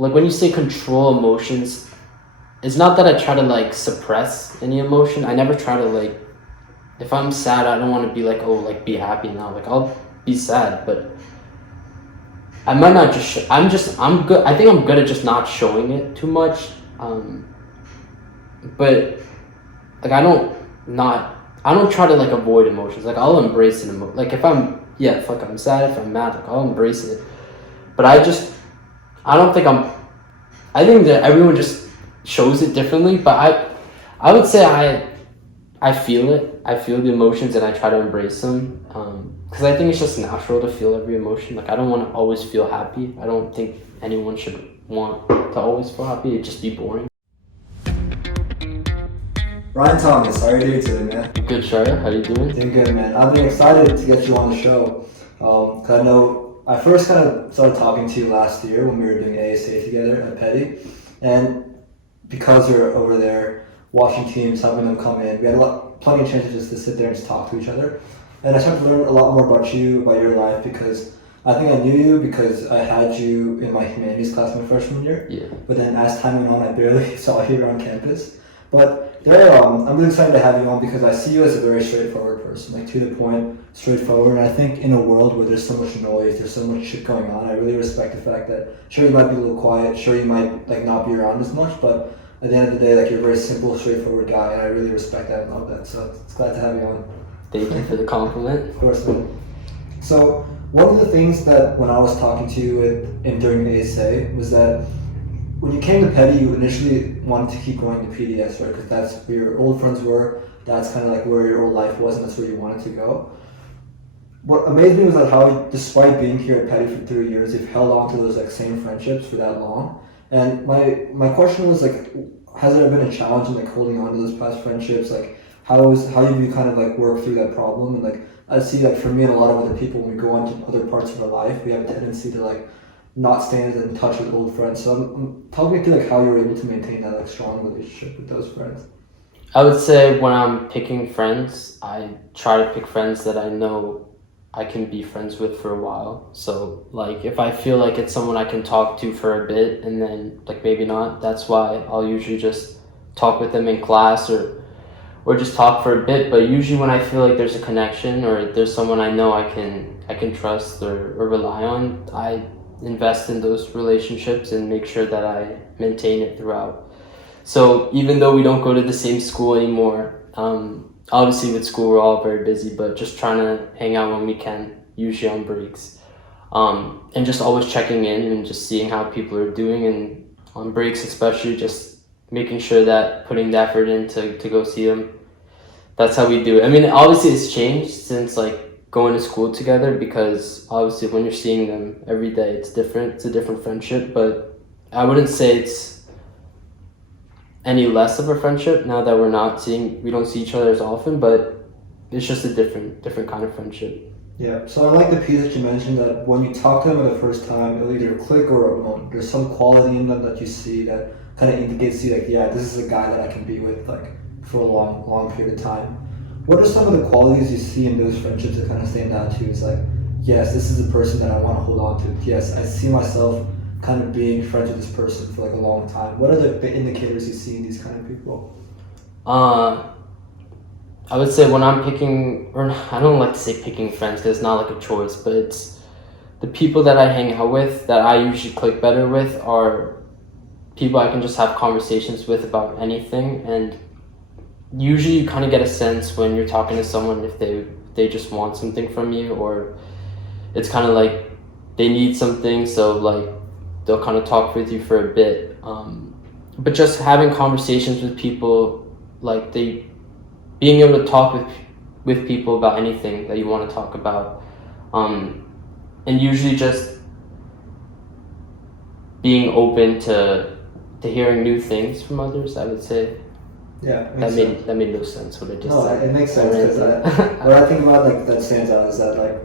like when you say control emotions, it's not that I try to like suppress any emotion. I never try to like, if I'm sad, I don't want to be like, oh, like be happy now. Like I'll be sad, but I might not just, I'm good. I think I'm good at just not showing it too much. But like I don't try to like avoid emotions. Like I'll embrace an emotion. Like if I'm sad, if I'm mad, like I'll embrace it. But I think that everyone just shows it differently, but I would say I feel it. I feel the emotions and I try to embrace them. Because I think it's just natural to feel every emotion. Like I don't want to always feel happy. I don't think anyone should want to always feel happy. It'd just be boring. Ryan Thomas, how are you doing today, man? Good, Shara. How you doing? Doing good, man. I've been excited to get you on the show. Because I know I first kind of started talking to you last year when we were doing ASA together at Petty. And because you're over there watching teams, helping them come in, we had plenty of chances just to sit there and just talk to each other. And I started to learn a lot more about you, about your life, because I think I knew you because I had you in my humanities class my freshman year. Yeah. But then as time went on, I barely saw you on campus. But there, I'm really excited to have you on because I see you as a very straightforward person, like to the point, straightforward. And I think in a world where there's so much noise, there's so much shit going on, I really respect the fact that sure you might be a little quiet, sure you might like not be around as much, but at the end of the day, like you're a very simple, straightforward guy, and I really respect that and love that. So it's glad to have you on. Thank you for the compliment. Of course, man. So one of the things that when I was talking to you during ASA was that when you came to Petty, you initially wanted to keep going to PDS, right? Because that's where your old friends were. That's kind of like where your old life was, and that's where you wanted to go. What amazed me was that how, despite being here at Petty for 3 years, you've held on to those like same friendships for that long. And my question was like, has there been a challenge in like holding on to those past friendships? Like, how have you kind of like worked through that problem? And like, I see that for me and a lot of other people, when we go on to other parts of our life, we have a tendency to like not stay in touch with old friends. So talk me through like how you were able to maintain that like strong relationship with those friends. I would say when I'm picking friends, I try to pick friends that I know I can be friends with for a while. So like if I feel like it's someone I can talk to for a bit and then like maybe not, that's why I'll usually just talk with them in class or just talk for a bit. But usually when I feel like there's a connection or there's someone I know I can trust or rely on, I invest in those relationships and make sure that I maintain it throughout. So even though we don't go to the same school anymore, obviously with school we're all very busy, but just trying to hang out when we can, usually on breaks. And just always checking in and just seeing how people are doing, and on breaks especially just making sure that putting the effort in to go see them. That's how we do it. I mean, obviously it's changed since like going to school together, because obviously when you're seeing them every day, it's different. It's a different friendship, but I wouldn't say it's any less of a friendship now that we don't see each other as often, but it's just a different kind of friendship. Yeah, so I like the piece that you mentioned that when you talk to them for the first time, it'll either click or it won't. There's some quality in them that you see that kind of indicates to you like, yeah, this is a guy that I can be with like for a long period of time. What are some of the qualities you see in those friendships that kind of stand out to you? It's like, yes, this is a person that I want to hold on to. Yes, I see myself kind of being friends with this person for like a long time. What are the indicators you see in these kind of people? I would say when I'm picking, or I don't like to say picking friends because it's not like a choice, but it's the people that I hang out with that I usually click better with are people I can just have conversations with about anything. And usually you kind of get a sense when you're talking to someone if they just want something from you, or it's kind of like they need something, so like they'll kind of talk with you for a bit. But just having conversations with people, like being able to talk with people about anything that you want to talk about, and usually just being open to hearing new things from others, I would say. Yeah, that made no sense what I just said. It makes sense because what I think about like that stands out is that like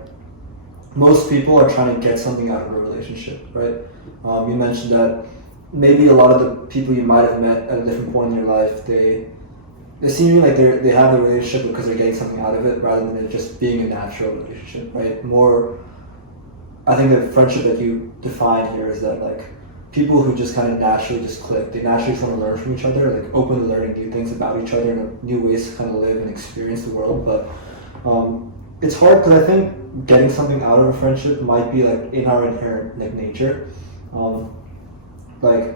most people are trying to get something out of a relationship, right? You mentioned that maybe a lot of the people you might have met at a different point in your life, they seem like they have a relationship because they're getting something out of it rather than it just being a natural relationship, right? More, I think the friendship that you defined here is that like people who just kind of naturally just click. They naturally just want to learn from each other, like open to learning new things about each other and new ways to kind of live and experience the world. But it's hard because I think getting something out of a friendship might be like in our inherent like nature. Like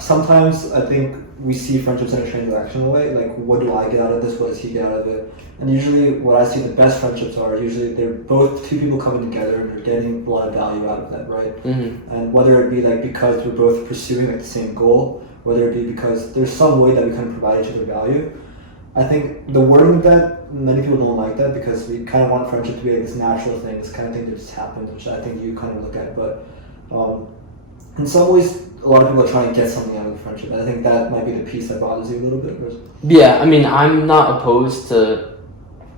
sometimes I think we see friendships in a transactional way. Like, what do I get out of this? What does he get out of it? And usually, what I see the best friendships are usually they're both two people coming together and they're getting a lot of value out of that, right? Mm-hmm. And whether it be like because we're both pursuing like the same goal, whether it be because there's some way that we kind of provide each other value. I think the wording of that, many people don't like that because we kind of want friendship to be like this natural thing, this kind of thing that just happens, which I think you kind of look at. But in some ways, a lot of people are trying to get something out of the friendship. And I think that might be the piece that bothers you a little bit. Yeah, I mean, I'm not opposed to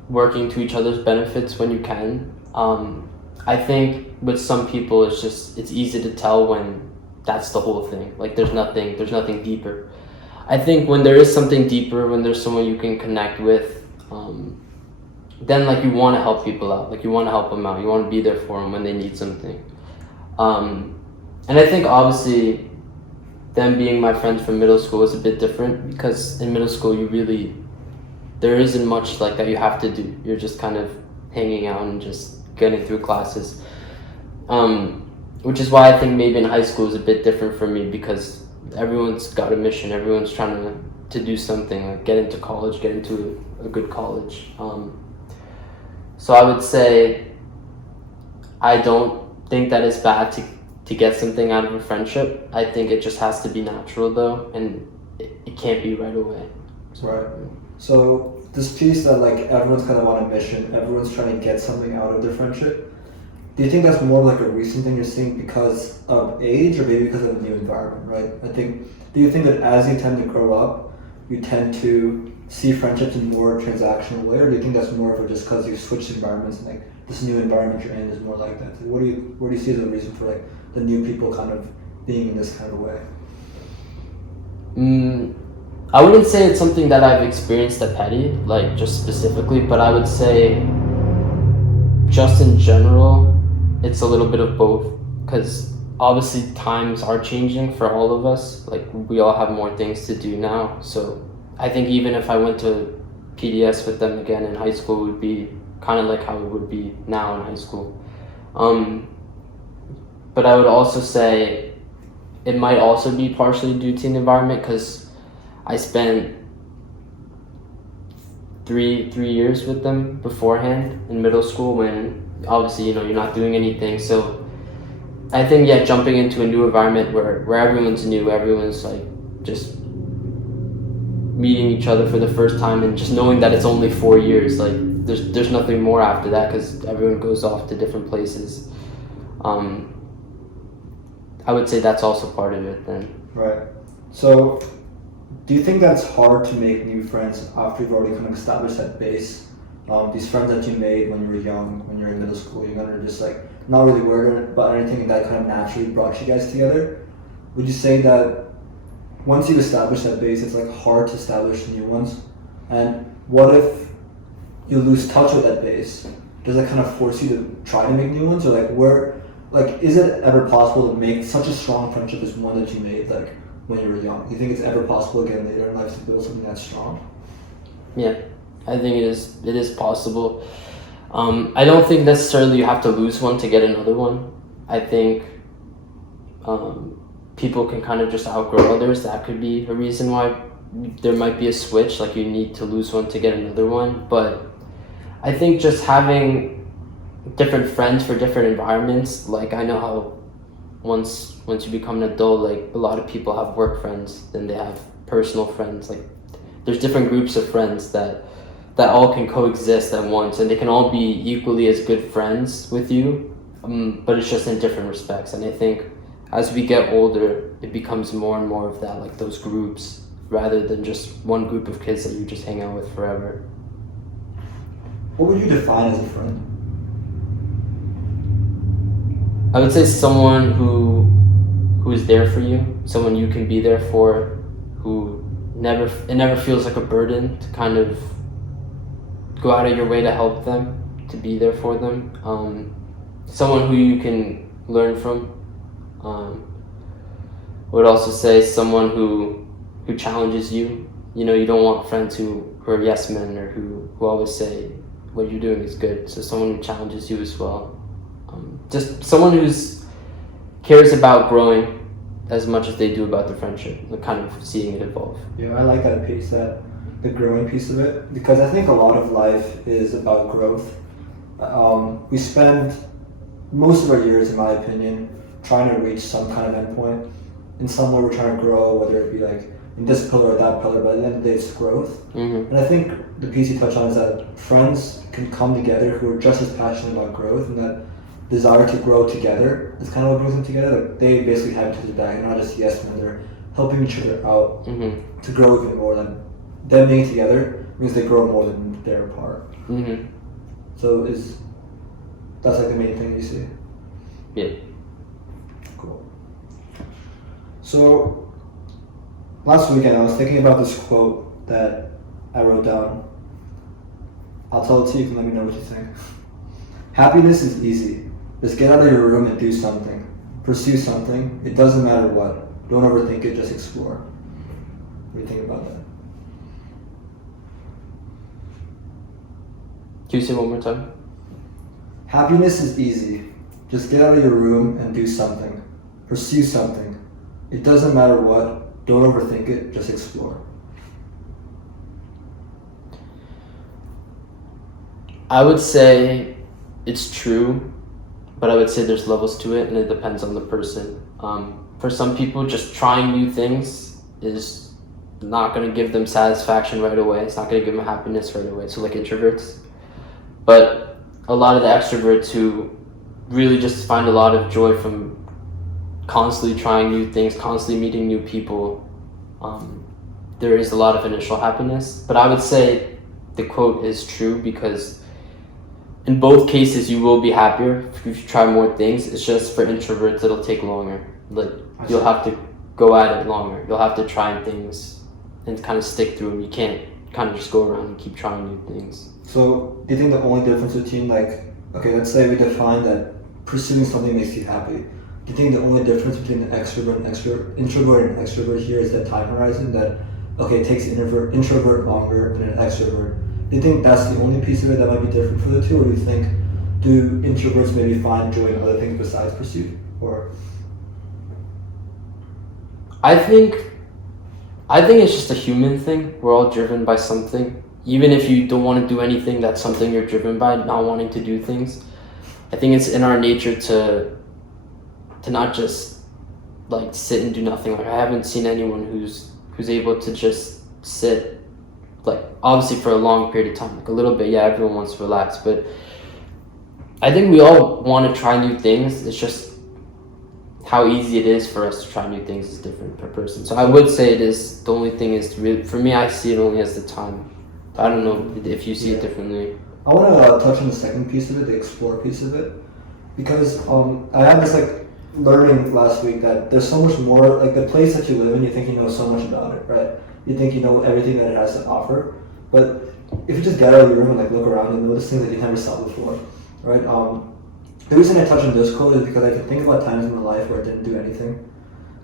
working to each other's benefits when you can. I think with some people, it's easy to tell when that's the whole thing. Like, there's nothing deeper. I think when there is something deeper, when there's someone you can connect with, then like you want to help people out. Like, you want to help them out. You want to be there for them when they need something. And I think obviously them being my friends from middle school was a bit different because in middle school there isn't much like that you have to do. You're just kind of hanging out and just getting through classes. Which is why I think maybe in high school is a bit different for me because everyone's got a mission. Everyone's trying to do something, like get into college, get into a good college. So I would say I don't think that it's bad to get something out of a friendship. I think it just has to be natural though, and it can't be right away. Right. So this piece that like everyone's kind of on a mission, everyone's trying to get something out of their friendship. Do you think that's more like a recent thing you're seeing because of age or maybe because of a new environment, right? Do you think that as you tend to grow up, you tend to see friendships in more transactional way, or do you think that's more of just because you switched environments and like this new environment you're in is more like that? What do you see as a reason for like the new people kind of being in this kind of way? I wouldn't say it's something that I've experienced at Petty, like just specifically, but I would say just in general, it's a little bit of both because obviously times are changing for all of us. Like we all have more things to do now. So I think even if I went to PDS with them again in high school, it would be kind of like how it would be now in high school. But I would also say it might also be partially due to an environment because I spent three years with them beforehand in middle school when obviously you're not doing anything. So I think jumping into a new environment where everyone's new, everyone's like just meeting each other for the first time and just knowing that it's only 4 years, like there's nothing more after that because everyone goes off to different places. I would say that's also part of it then. Right. So do you think that's hard to make new friends after you've already kind of established that base? These friends that you made when you were young, when you were in middle school, you're gonna just like not really worried about anything that kind of naturally brought you guys together. Would you say that once you establish that base, it's like hard to establish new ones? And what if you lose touch with that base? Does that kind of force you to try to make new ones, or is it ever possible to make such a strong friendship as one that you made like when you were young? Do you think it's ever possible again later in life to build something that's strong? Yeah, I think it is possible. I don't think necessarily you have to lose one to get another one. I think people can kind of just outgrow others. That could be a reason why there might be a switch, like you need to lose one to get another one. But I think just having different friends for different environments, like I know how once you become an adult, like a lot of people have work friends, then they have personal friends. Like there's different groups of friends that all can coexist at once, and they can all be equally as good friends with you, but it's just in different respects. And I think as we get older, it becomes more and more of that, like those groups, rather than just one group of kids that you just hang out with forever. What would you define as a friend? I would say someone who is there for you, someone you can be there for, who it never feels like a burden to kind of go out of your way to help them, to be there for them. Someone who you can learn from. would also say someone who challenges you. You know, you don't want friends who are yes men or who always say what you're doing is good. So someone who challenges you as well. Just someone who's cares about growing as much as they do about the friendship, like kind of seeing it evolve. Yeah, I like that piece, that the growing piece of it, because I think a lot of life is about growth. We spend most of our years, in my opinion, trying to reach some kind of endpoint. In some way, we're trying to grow, whether it be like in this pillar or that pillar, but at the end of the day, it's growth. Mm-hmm. And I think the piece you touch on is that friends can come together who are just as passionate about growth, and that desire to grow together is kind of what brings them together. Like they basically have each other's back, and not just yes men. They're helping each other out to grow even more. Than them being together means they grow more than they're apart. Mm-hmm. So that's like the main thing you see. Yeah. Cool. So last weekend I was thinking about this quote that I wrote down. I'll tell it to you. You can let me know what you think. Happiness is easy. Just get out of your room and do something. Pursue something. It doesn't matter what. Don't overthink it, just explore. What do you think about that? Can you say one more time? Happiness is easy. Just get out of your room and do something. Pursue something. It doesn't matter what. Don't overthink it, just explore. I would say it's true, but I would say there's levels to it, and it depends on the person. For some people, just trying new things is not going to give them satisfaction right away. It's not going to give them happiness right away. So like introverts. But a lot of the extroverts who really just find a lot of joy from constantly trying new things, constantly meeting new people, there is a lot of initial happiness. But I would say the quote is true, because in both cases you will be happier if you try more things. It's just for introverts it'll take longer. Like you'll have to go at it longer. You'll have to try things and kind of stick through them. You can't kind of just go around and keep trying new things. So do you think the only difference between let's say we define that pursuing something makes you happy. Do you think the only difference between an introvert and extrovert here is the time horizon, that it takes an introvert longer than an extrovert? Do you think that's the only piece of it that might be different for the two, or do you think introverts maybe find joy in other things besides pursuit? Or I think it's just a human thing. We're all driven by something. Even if you don't want to do anything, that's something you're driven by, not wanting to do things. I think it's in our nature to not just like sit and do nothing. Like I haven't seen anyone who's able to just sit, like obviously for a long period of time, like a little bit. Yeah, everyone wants to relax, but I think we all want to try new things. It's just how easy it is for us to try new things is different per person. So I would say it is, the only thing is really, for me, I see it only as the time. I don't know if you see it differently. I want to touch on the second piece of it, the explore piece of it, because I had this learning last week that there's so much more, like the place that you live in, you think you know so much about it, right? You think you know everything that it has to offer, but if you just get out of your room and look around and notice things that you never saw before, right? The reason I touch on this quote is because I can think about times in my life where I didn't do anything,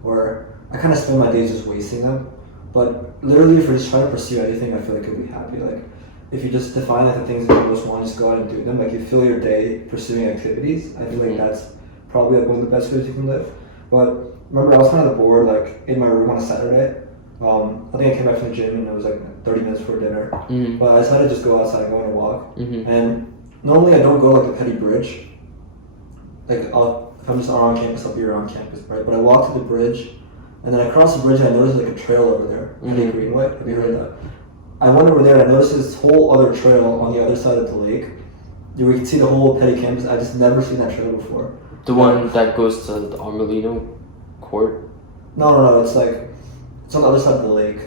where I kind of spend my days just wasting them. But literally, if you're just trying to pursue anything, I feel like you'll be happy. Like, if you just define the things that you most want, just go out and do them. Like, you fill your day pursuing activities. I feel like that's probably one of the best ways you can live. But remember, I was kind of bored, in my room on a Saturday. I think I came back from the gym and it was 30 minutes before dinner. Mm-hmm. But I decided to just go outside and go on a walk. Mm-hmm. And normally I don't go the Petty Bridge. If I'm just around campus, I'll be around campus, right? But I walked to the bridge, and then I crossed the bridge and I noticed a trail over there, Petty Greenway. Have you heard of that? I went over there and I noticed this whole other trail on the other side of the lake. You can see the whole Petty campus. I just never seen that trail before. The one that goes to the Armelino court? No. It's on the other side of the lake.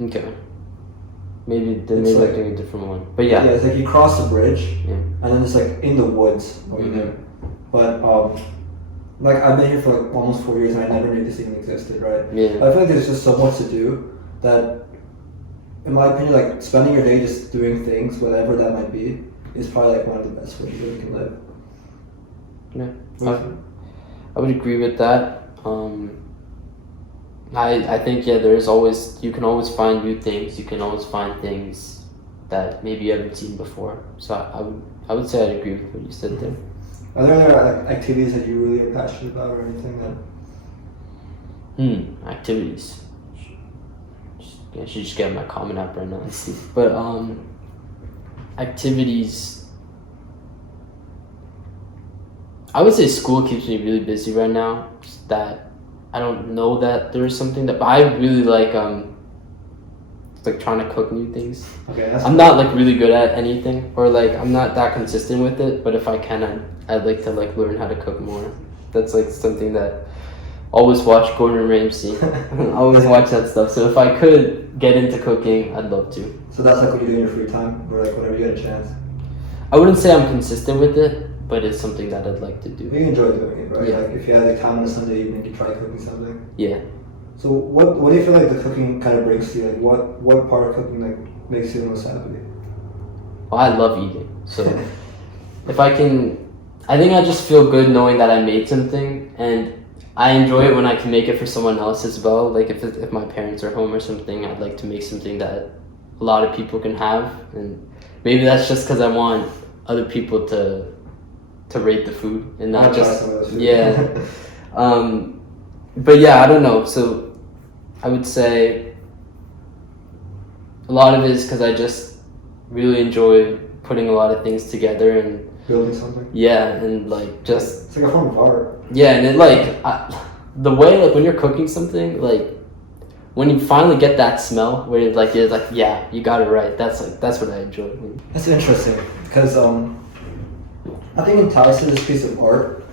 Okay. Maybe they're doing a different one. But yeah. Yeah, it's you cross the bridge, and then it's in the woods over there. But I've been here for almost 4 years and I never knew this even existed, right? Yeah. But I feel like there's just so much to do that, in my opinion, spending your day just doing things, whatever that might be, is probably one of the best ways you can live. Yeah, I would agree with that. I think you can always find new things. You can always find things that maybe you haven't seen before. So I would say I'd agree with what you said there. Are there other like, activities that you really are passionate about or anything that? Activities. I should just get my Common App right now and see. But activities. I would say school keeps me really busy right now. Just that I don't know that there is something that, but I really like trying to cook new things. Okay, I'm not like really good at anything, or like I'm not that consistent with it. But if I can, I'd like to like learn how to cook more. That's like something that always watch Gordon Ramsay. Always watch that stuff. So if I could get into cooking, I'd love to. So that's like what you do in your free time, or like whenever you get a chance. I wouldn't say I'm consistent with it, but it's something that I'd like to do. You enjoy doing it, right? Yeah. Like if you had like time on a Sunday evening, you try cooking something. Yeah. So what do you feel like the cooking kind of brings to you? Like what part of cooking like makes you the most happy? Well, I love eating. So if I can, I think I just feel good knowing that I made something, and I enjoy it when I can make it for someone else as well. Like if my parents are home or something, I'd like to make something that a lot of people can have, and maybe that's just because I want other people to rate the food and not just yeah. But yeah, I don't know. So I would say a lot of it is because I just really enjoy putting a lot of things together and building something. Yeah, and like just it's like a form of art. Yeah, and it like the way like when you're cooking something, like when you finally get that smell where you're like yeah, you got it right. That's what I enjoy. That's interesting because I think in ties to this piece of art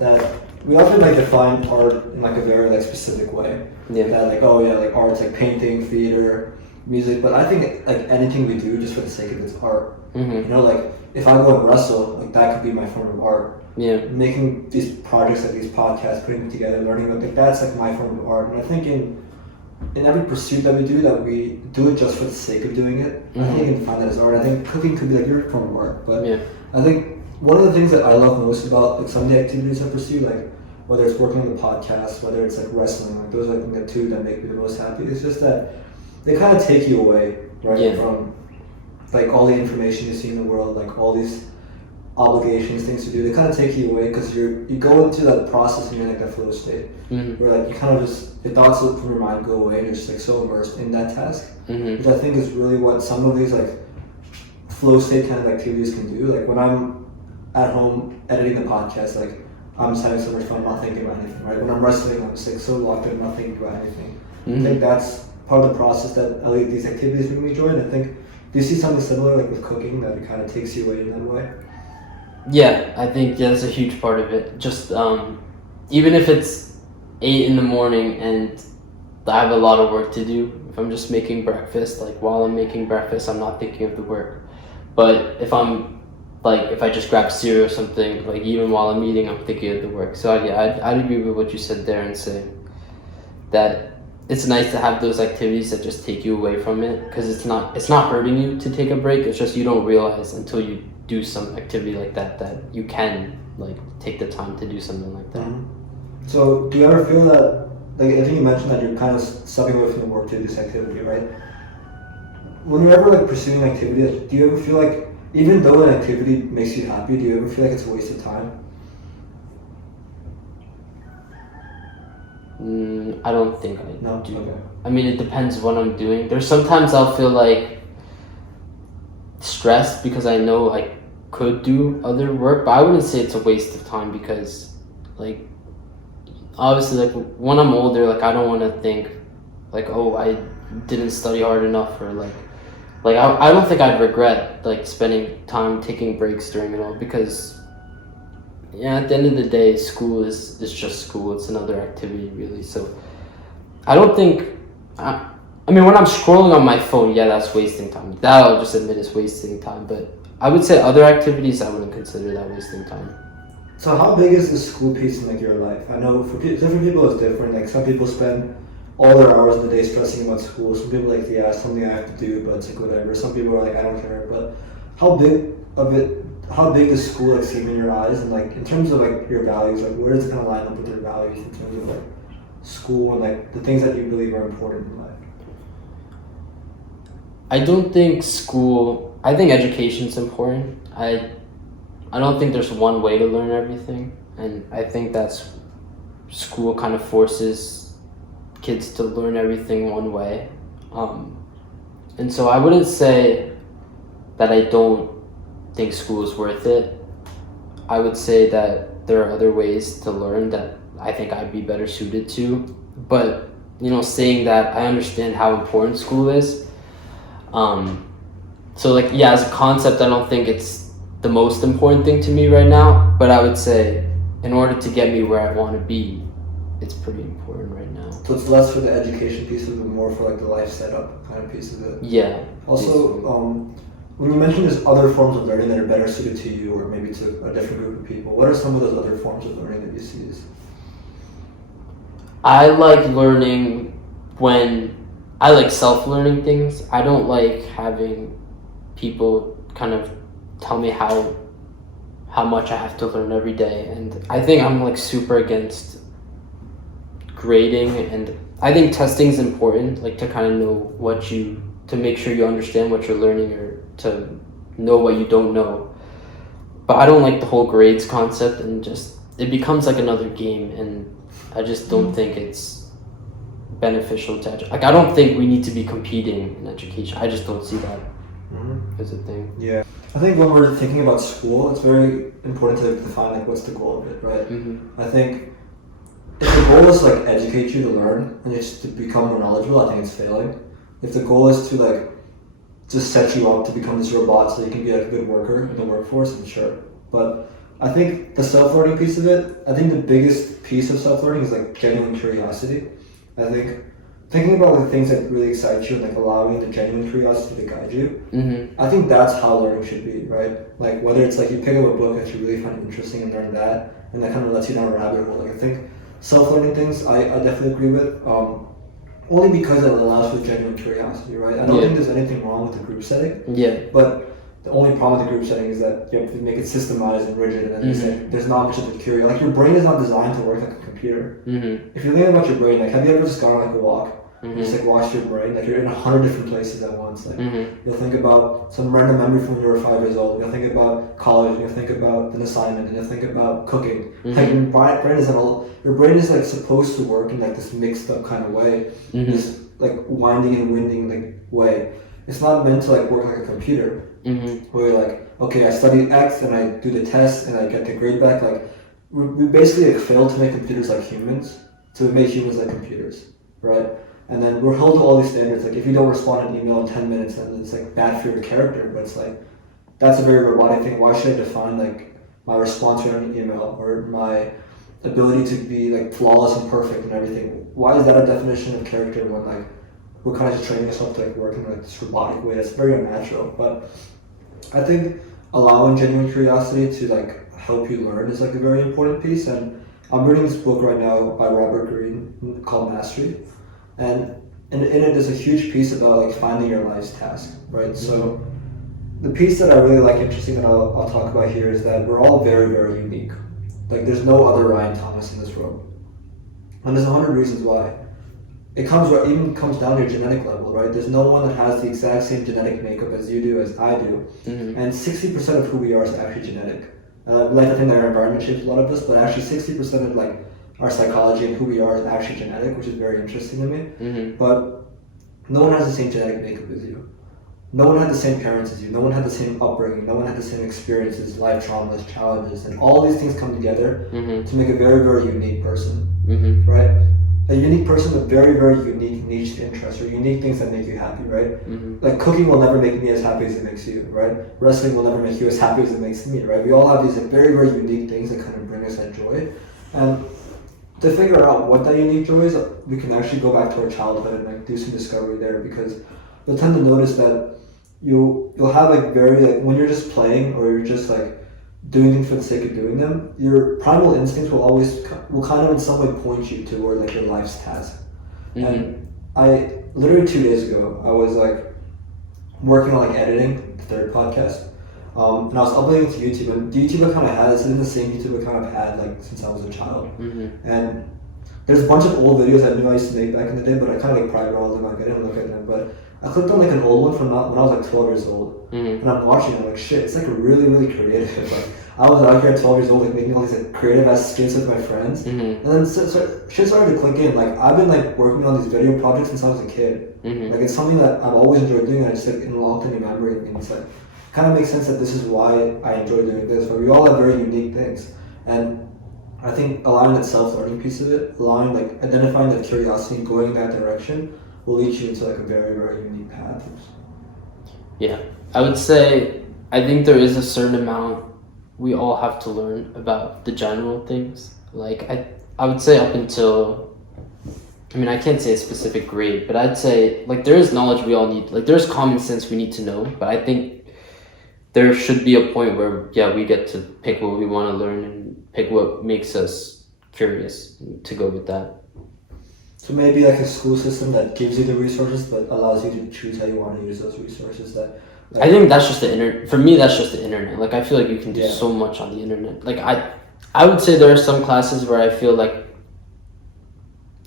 that we often like define art in like a very like specific way. Yeah. That like like art's like painting, theater, music, but I think like anything we do just for the sake of its art. Mm-hmm. You know, like if I go and wrestle, like that could be my form of art. Yeah. Making these projects like these podcasts, putting them together, learning about like that's like my form of art. And I think in every pursuit that we do it just for the sake of doing it. Mm-hmm. I think you can define that as art. I think cooking could be like your form of art. But yeah. I think one of the things that I love most about like some of the activities I pursue, like whether it's working on the podcast, whether it's like wrestling, like those are like the two that make me the most happy. It's just that they kind of take you away, right, from like all the information you see in the world, like all these obligations, things to do. They kind of take you away because you go into that process and you're in like that flow state, where like you kind of just the thoughts from your mind go away and you're just like so immersed in that task, which I think is really what some of these like flow state kind of activities can do. Like when I'm at home editing the podcast, like I'm just having so much fun, not thinking about anything, right? When I'm wrestling, I'm just like so locked in, not thinking about anything. I think that's part of the process that I like these activities bring me joy. And I think, do you see something similar like with cooking that it kind of takes you away in that way? Yeah, I think that's a huge part of it. Just even if it's 8 in the morning and I have a lot of work to do, if I'm just making breakfast, like while I'm making breakfast, I'm not thinking of the work. But if I just grab cereal or something, like even while I'm eating, I'm thinking of the work. So yeah, I'd agree with what you said there and say that it's nice to have those activities that just take you away from it, because it's not hurting you to take a break. It's just you don't realize until you do some activity like that you can like take the time to do something like that. So do you ever feel that, like I think you mentioned that you're kind of stepping away from the work to do this activity, right? When you're ever like pursuing activity, do you ever feel like even though an activity makes you happy, do you ever feel like it's a waste of time? I don't think I do. Okay. I mean, it depends what I'm doing. There's sometimes I'll feel like stressed because I know I could do other work, but I wouldn't say it's a waste of time because, like, obviously, like when I'm older, like I don't want to think, like, oh, I didn't study hard enough, or like I don't think I'd regret like spending time taking breaks during it all, because at the end of the day, school is just school. It's another activity, really. So I don't think I mean, when I'm scrolling on my phone, yeah, that's wasting time. That I'll just admit is wasting time. But I would say other activities, I wouldn't consider that wasting time. So how big is the school piece in like your life? I know for different people it's different. Like some people spend all their hours in the day stressing about school. Some people like, yeah, it's something I have to do, but it's like whatever. Some people are like, I don't care. But how big does school like seem in your eyes, and like in terms of like your values, like where does it kind of line up with your values in terms of like school and like the things that you believe are important in life? I don't think school. I think education's important. I don't think there's one way to learn everything, and I think that's school kind of forces kids to learn everything one way. And so I wouldn't say that I don't think school is worth it. I would say that there are other ways to learn that I think I'd be better suited to. But, saying that, I understand how important school is. So, as a concept, I don't think it's the most important thing to me right now. But I would say, in order to get me where I want to be, it's pretty important right now. So it's less for the education piece of it, more for like the life setup kind of piece of it. Yeah. Also, when you mentioned there's other forms of learning that are better suited to you or maybe to a different group of people, what are some of those other forms of learning that you see as? I like learning I like self-learning things. I don't like having people kind of tell me how much I have to learn every day. And I think I'm like super against grading, and I think testing is important, like to kind of know to make sure you understand what you're learning or to know what you don't know. But I don't like the whole grades concept, and it becomes like another game, and I just don't think it's beneficial to I don't think we need to be competing in education. I just don't see that as a thing. Yeah. I think when we're thinking about school, it's very important to define like what's the goal of it, right? Mm-hmm. I think if the goal is to like educate you to learn and just to become more knowledgeable, I think it's failing. If the goal is to like just set you up to become this robot so you can be like a good worker in the workforce, then sure. But I think the self-learning piece of it, I think the biggest piece of self-learning is like genuine curiosity. I think thinking about the things that really excite you and like allowing the genuine curiosity to guide you, I think that's how learning should be, right? Like whether it's like you pick up a book that you really find interesting and learn that, and that kind of lets you down a rabbit hole. Like I think self-learning things I definitely agree with, only because it allows for genuine curiosity, right? I don't think there's anything wrong with the group setting, but the only problem with the group setting is that you have to make it systemized and rigid, and then there's not much of the curiosity. Like your brain is not designed to work like a computer. If you think about your brain, like have you ever just gone on like a walk? Just like watch your brain, like you're in 100 different places at once. Like you'll think about some random memory from when you were 5 years old. You'll think about college. And you'll think about an assignment, and you'll think about cooking. Like your brain is like supposed to work in like this mixed up kind of way, this like winding and winding like way. It's not meant to like work like a computer, where you're like, okay, I study X and I do the test and I get the grade back. Like we basically like failed to make computers like humans, to make humans like computers, right? And then we're held to all these standards. Like if you don't respond to an email in 10 minutes, then it's like bad for your character. But it's like, that's a very robotic thing. Why should I define like my response to an email or my ability to be like flawless and perfect and everything? Why is that a definition of character when like we're kind of just training ourselves to like work in like this robotic way? That's very unnatural. But I think allowing genuine curiosity to like help you learn is like a very important piece. And I'm reading this book right now by Robert Greene called Mastery. And in it, there's a huge piece about like finding your life's task, right? So the piece that I really like interesting that I'll talk about here is that we're all very, very unique. Like there's no other Ryan Thomas in this world. And there's 100 reasons why. It even comes down to your genetic level, right? There's no one that has the exact same genetic makeup as you do, as I do. And 60% of who we are is actually genetic. We like to think that our environment shapes a lot of this, but actually 60% of like our psychology and who we are is actually genetic, which is very interesting to me. But no one has the same genetic makeup as you. No one had the same parents as you. No one had the same upbringing. No one had the same experiences, life traumas, challenges, and all these things come together to make a very, very unique person, right? A unique person with very, very unique niche interests or unique things that make you happy, right? Like cooking will never make me as happy as it makes you, right? Wrestling will never make you as happy as it makes me, right? We all have these like, very, very unique things that kind of bring us that joy. And to figure out what that unique joy is, we can actually go back to our childhood and like do some discovery there, because you'll tend to notice that you'll have like very like when you're just playing or you're just like doing things for the sake of doing them, your primal instincts will kind of in some way point you toward like your life's task. And I literally 2 days ago I was like working on like editing the third podcast. And I was uploading to YouTube, and the YouTube account I had is in the same YouTube account I've had like since I was a child. And there's a bunch of old videos I knew I used to make back in the day, but I kind of like private all of them. Like I didn't look at them, but I clicked on like an old one from when I was like 12 years old, and I'm watching it. I'm like, shit, it's like really really creative. Like I was out here at 12 years old, like making all these like creative ass skits with my friends, and then shit started to click in. Like I've been like working on these video projects since I was a kid. Like it's something that I've always enjoyed doing, and I just like unlocked in your memory, and it's like kind of makes sense that this is why I enjoy doing this. Where we all have very unique things, and I think allowing that self-learning piece of it, allowing like identifying that curiosity and going in that direction will lead you into like a very, very unique path. Yeah, I would say I think there is a certain amount we all have to learn about the general things. Like I would say up until, I mean, I can't say a specific grade, but I'd say like there is knowledge we all need. Like there's common sense we need to know, but I think there should be a point where we get to pick what we want to learn and pick what makes us curious to go with that. So maybe like a school system that gives you the resources but allows you to choose how you want to use those resources. That like, I think that's just the internet. For me, that's just the internet. Like I feel like you can do so much on the internet. Like I would say there are some classes where I feel like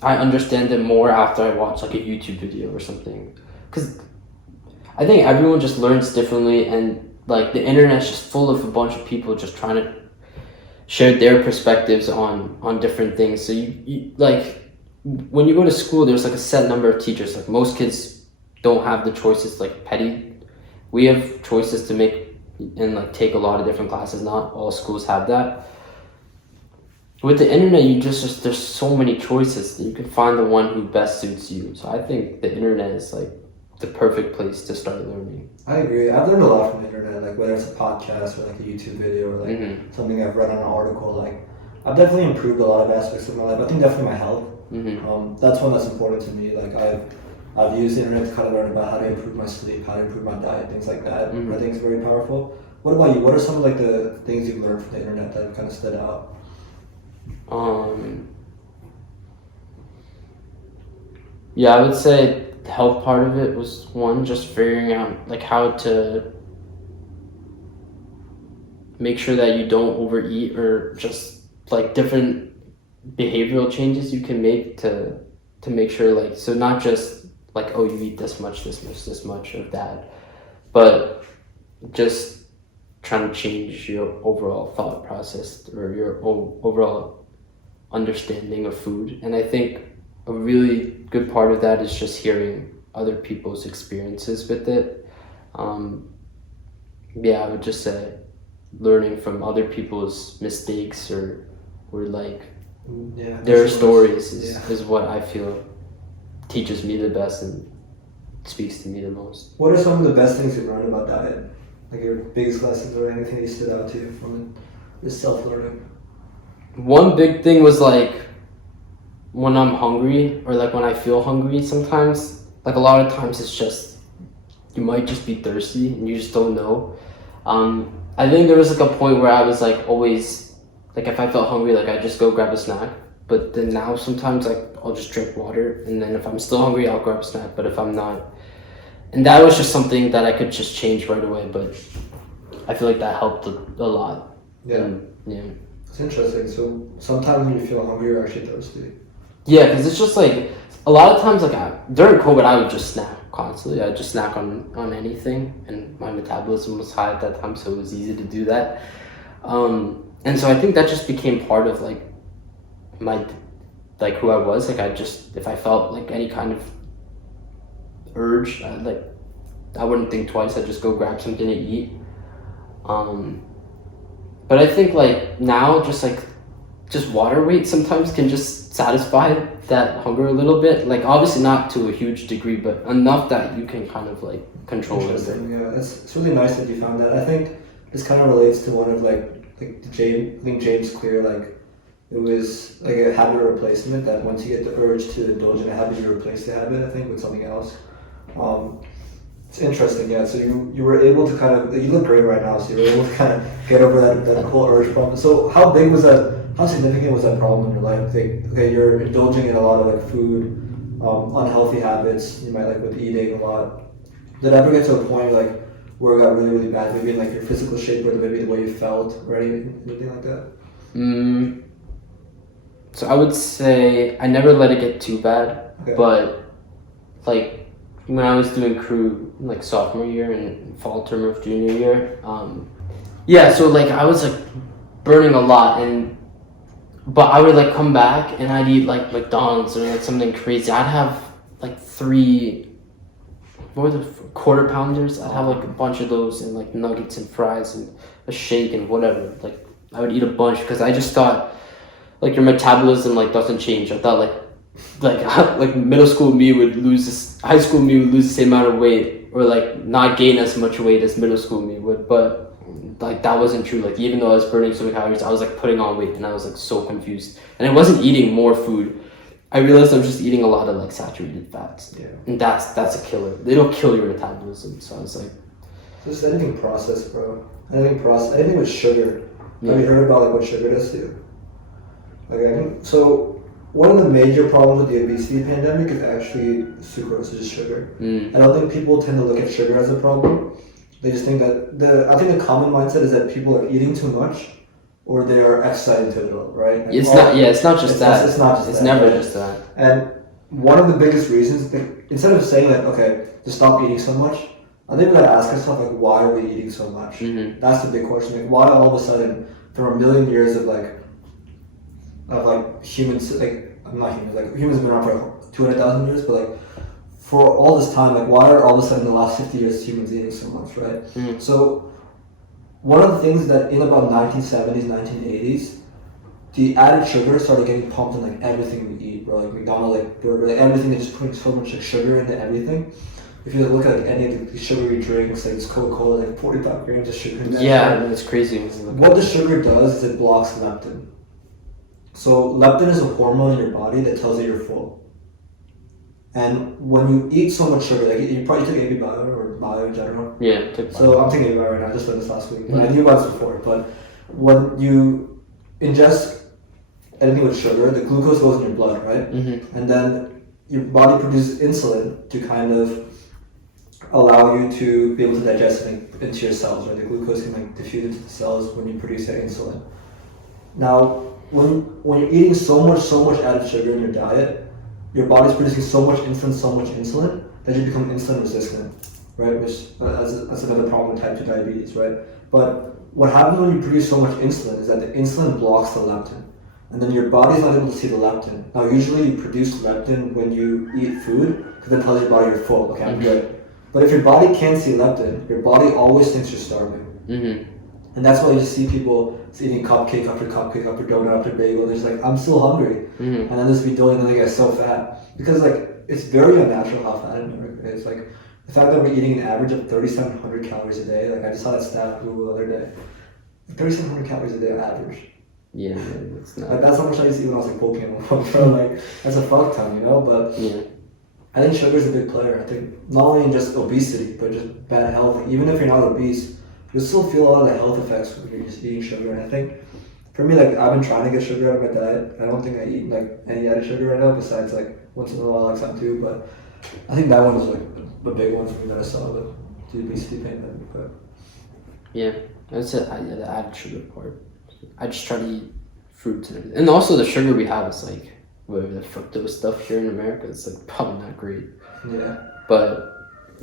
I understand it more after I watch like a YouTube video or something. Because I think everyone just learns differently, and like the internet's just full of a bunch of people just trying to share their perspectives on different things. So you like when you go to school, there's like a set number of teachers. Like most kids don't have the choices like petty. We have choices to make and like take a lot of different classes. Not all schools have that. With the internet, you just there's so many choices that you can find the one who best suits you. So I think the internet is like the perfect place to start learning. I agree. I've learned a lot from the internet, like whether it's a podcast or like a YouTube video or like something I've read on an article. Like I've definitely improved a lot of aspects of my life. I think definitely my health. That's one that's important to me. Like I've used the internet to kind of learn about how to improve my sleep, how to improve my diet, things like that. I think it's very powerful. What about you? What are some of like the things you've learned from the internet that have kind of stood out? Yeah, I would say the health part of it was one, just figuring out like how to make sure that you don't overeat, or just like different behavioral changes you can make to make sure, like, so not just like, oh, you eat this much of that, but just trying to change your overall thought process or your overall understanding of food. And I think a really good part of that is just hearing other people's experiences with it. I would just say learning from other people's mistakes or like their stories is what I feel teaches me the best and speaks to me the most. What are some of the best things you've learned about diet? Like your biggest lessons or anything that stood out to you from this self-learning? One big thing was like when I'm hungry, or like when I feel hungry sometimes, like a lot of times it's just, you might just be thirsty and you just don't know. I think there was like a point where I was like always, like if I felt hungry, like I'd just go grab a snack. But then now sometimes like I'll just drink water, and then if I'm still hungry, I'll grab a snack. But if I'm not, and that was just something that I could just change right away. But I feel like that helped a lot. Yeah. It's interesting. So sometimes when you feel hungry, you're actually thirsty. Yeah, because it's just like a lot of times, like during COVID, I would just snack constantly. I'd just snack on anything, and my metabolism was high at that time, so it was easy to do that. And so I think that just became part of like my, like who I was. Like I just, if I felt like any kind of urge, I wouldn't think twice. I'd just go grab something to eat. But I think like now just water weight sometimes can just satisfy that hunger a little bit. Like obviously not to a huge degree, but enough that you can kind of like control it. Yeah, it's really nice that you found that. I think this kind of relates to one of like James Clear, like it was like a habit replacement, that once you get the urge to indulge in a habit, you replace the habit, I think, with something else. It's interesting, yeah. So you were able to kind of, you look great right now, so you were able to kind of get over that whole urge problem. So how big was that, how significant was that problem in your life? Like, okay, you're indulging in a lot of like food, unhealthy habits, you might like with eating a lot. Did it ever get to a point like where it got really, really bad, maybe in like your physical shape or maybe the way you felt or anything like that? So I would say I never let it get too bad, Okay. but like when I was doing crew like sophomore year and fall term of junior year, yeah. So like I was like burning a lot, but I would like come back and I'd eat like McDonald's or like something crazy. I'd have like three, what were the quarter pounders? I'd have like a bunch of those and like nuggets and fries and a shake and whatever. Like I would eat a bunch because I just thought like your metabolism like doesn't change. I thought like middle school me would lose this, high school me would lose the same amount of weight or like not gain as much weight as middle school me would, but like that wasn't true. Like even though I was burning so many calories, I was like putting on weight and I was like so confused. And I wasn't eating more food. I realized I was just eating a lot of like saturated fats. Yeah. And that's a killer. It'll kill your metabolism. So I was like, Just anything processed, bro. Anything with sugar. yeah. Have you heard about like what sugar does to you? Like I think so. One of the major problems with the obesity pandemic is actually sucrose, is sugar. I don't think people tend to look at sugar as a problem. They just think that I think the common mindset is that people are eating too much, or they are exercising too little, right? Like It's not just that. It's not just it's that. never Right? just that. And one of the biggest reasons, instead of saying like, okay, just stop eating so much, I think we gotta ask ourselves like, why are we eating so much? That's the big question. Like, why all of a sudden, from a million years of humans, like not humans, like humans have been around for 200,000 years, but like for all this time, like why are all of a sudden in the last 50 years humans eating so much, right? So one of the things that in about 1970s, 1980s, the added sugar started getting pumped in like everything we eat, bro. Like McDonald's, like burger, like everything. They're just putting so much like sugar into everything. If you look at like any of the sugary drinks, like it's Coca-Cola, like 45 grams of sugar in that. Yeah, it's crazy. What the sugar does is it blocks leptin. So leptin is a hormone in your body that tells you you're full. And when you eat so much sugar, like you probably took AB Bio or Bio in general. Yeah. So I'm taking AB Bio right now. I just learned this last week, but I knew about this before. But when you ingest anything with sugar, the glucose goes in your blood, right? And then your body produces insulin to kind of allow you to be able to digest it into your cells, right? The glucose can like diffuse into the cells when you produce that insulin. Now, when you're eating so much added sugar in your diet, your body's producing so much insulin that you become insulin resistant, right? Which that's another problem with type 2 diabetes, right? But what happens when you produce so much insulin is that the insulin blocks the leptin. And then your body's not able to see the leptin. Now, usually you produce leptin when you eat food because it tells your body you're full. Okay, I'm good. But if your body can't see leptin, your body always thinks you're starving. And that's why you just see people eating cupcake after cupcake after donut after bagel. They're just like, I'm still hungry. And then there's be doing and they get so fat. Because like, it's very unnatural how fat in America is. Like, the fact that we're eating an average of 3,700 calories a day. Like, I just saw that stat on Google the other day. 3,700 calories a day on average. Yeah, it's not. Like, that's how much I used to eat when I was like Pokemon, bro. Like, that's a fuck ton, you know? But Yeah. I think sugar is a big player. I think not only in just obesity, but just bad health. Even if you're not obese, you'll still feel a lot of the health effects when you're just eating sugar. And I think, for me, like, I've been trying to get sugar out of my diet. I don't think I eat, like, any added sugar right now, besides, like, once in a while, like, some too. But I think that one was, like, a big one for me that I saw with the obesity pandemic. But Yeah, that's it. The added sugar part. I just try to eat fruits and everything. And also the sugar we have is like, whatever the fructose stuff here in America, it's like probably not great. yeah. But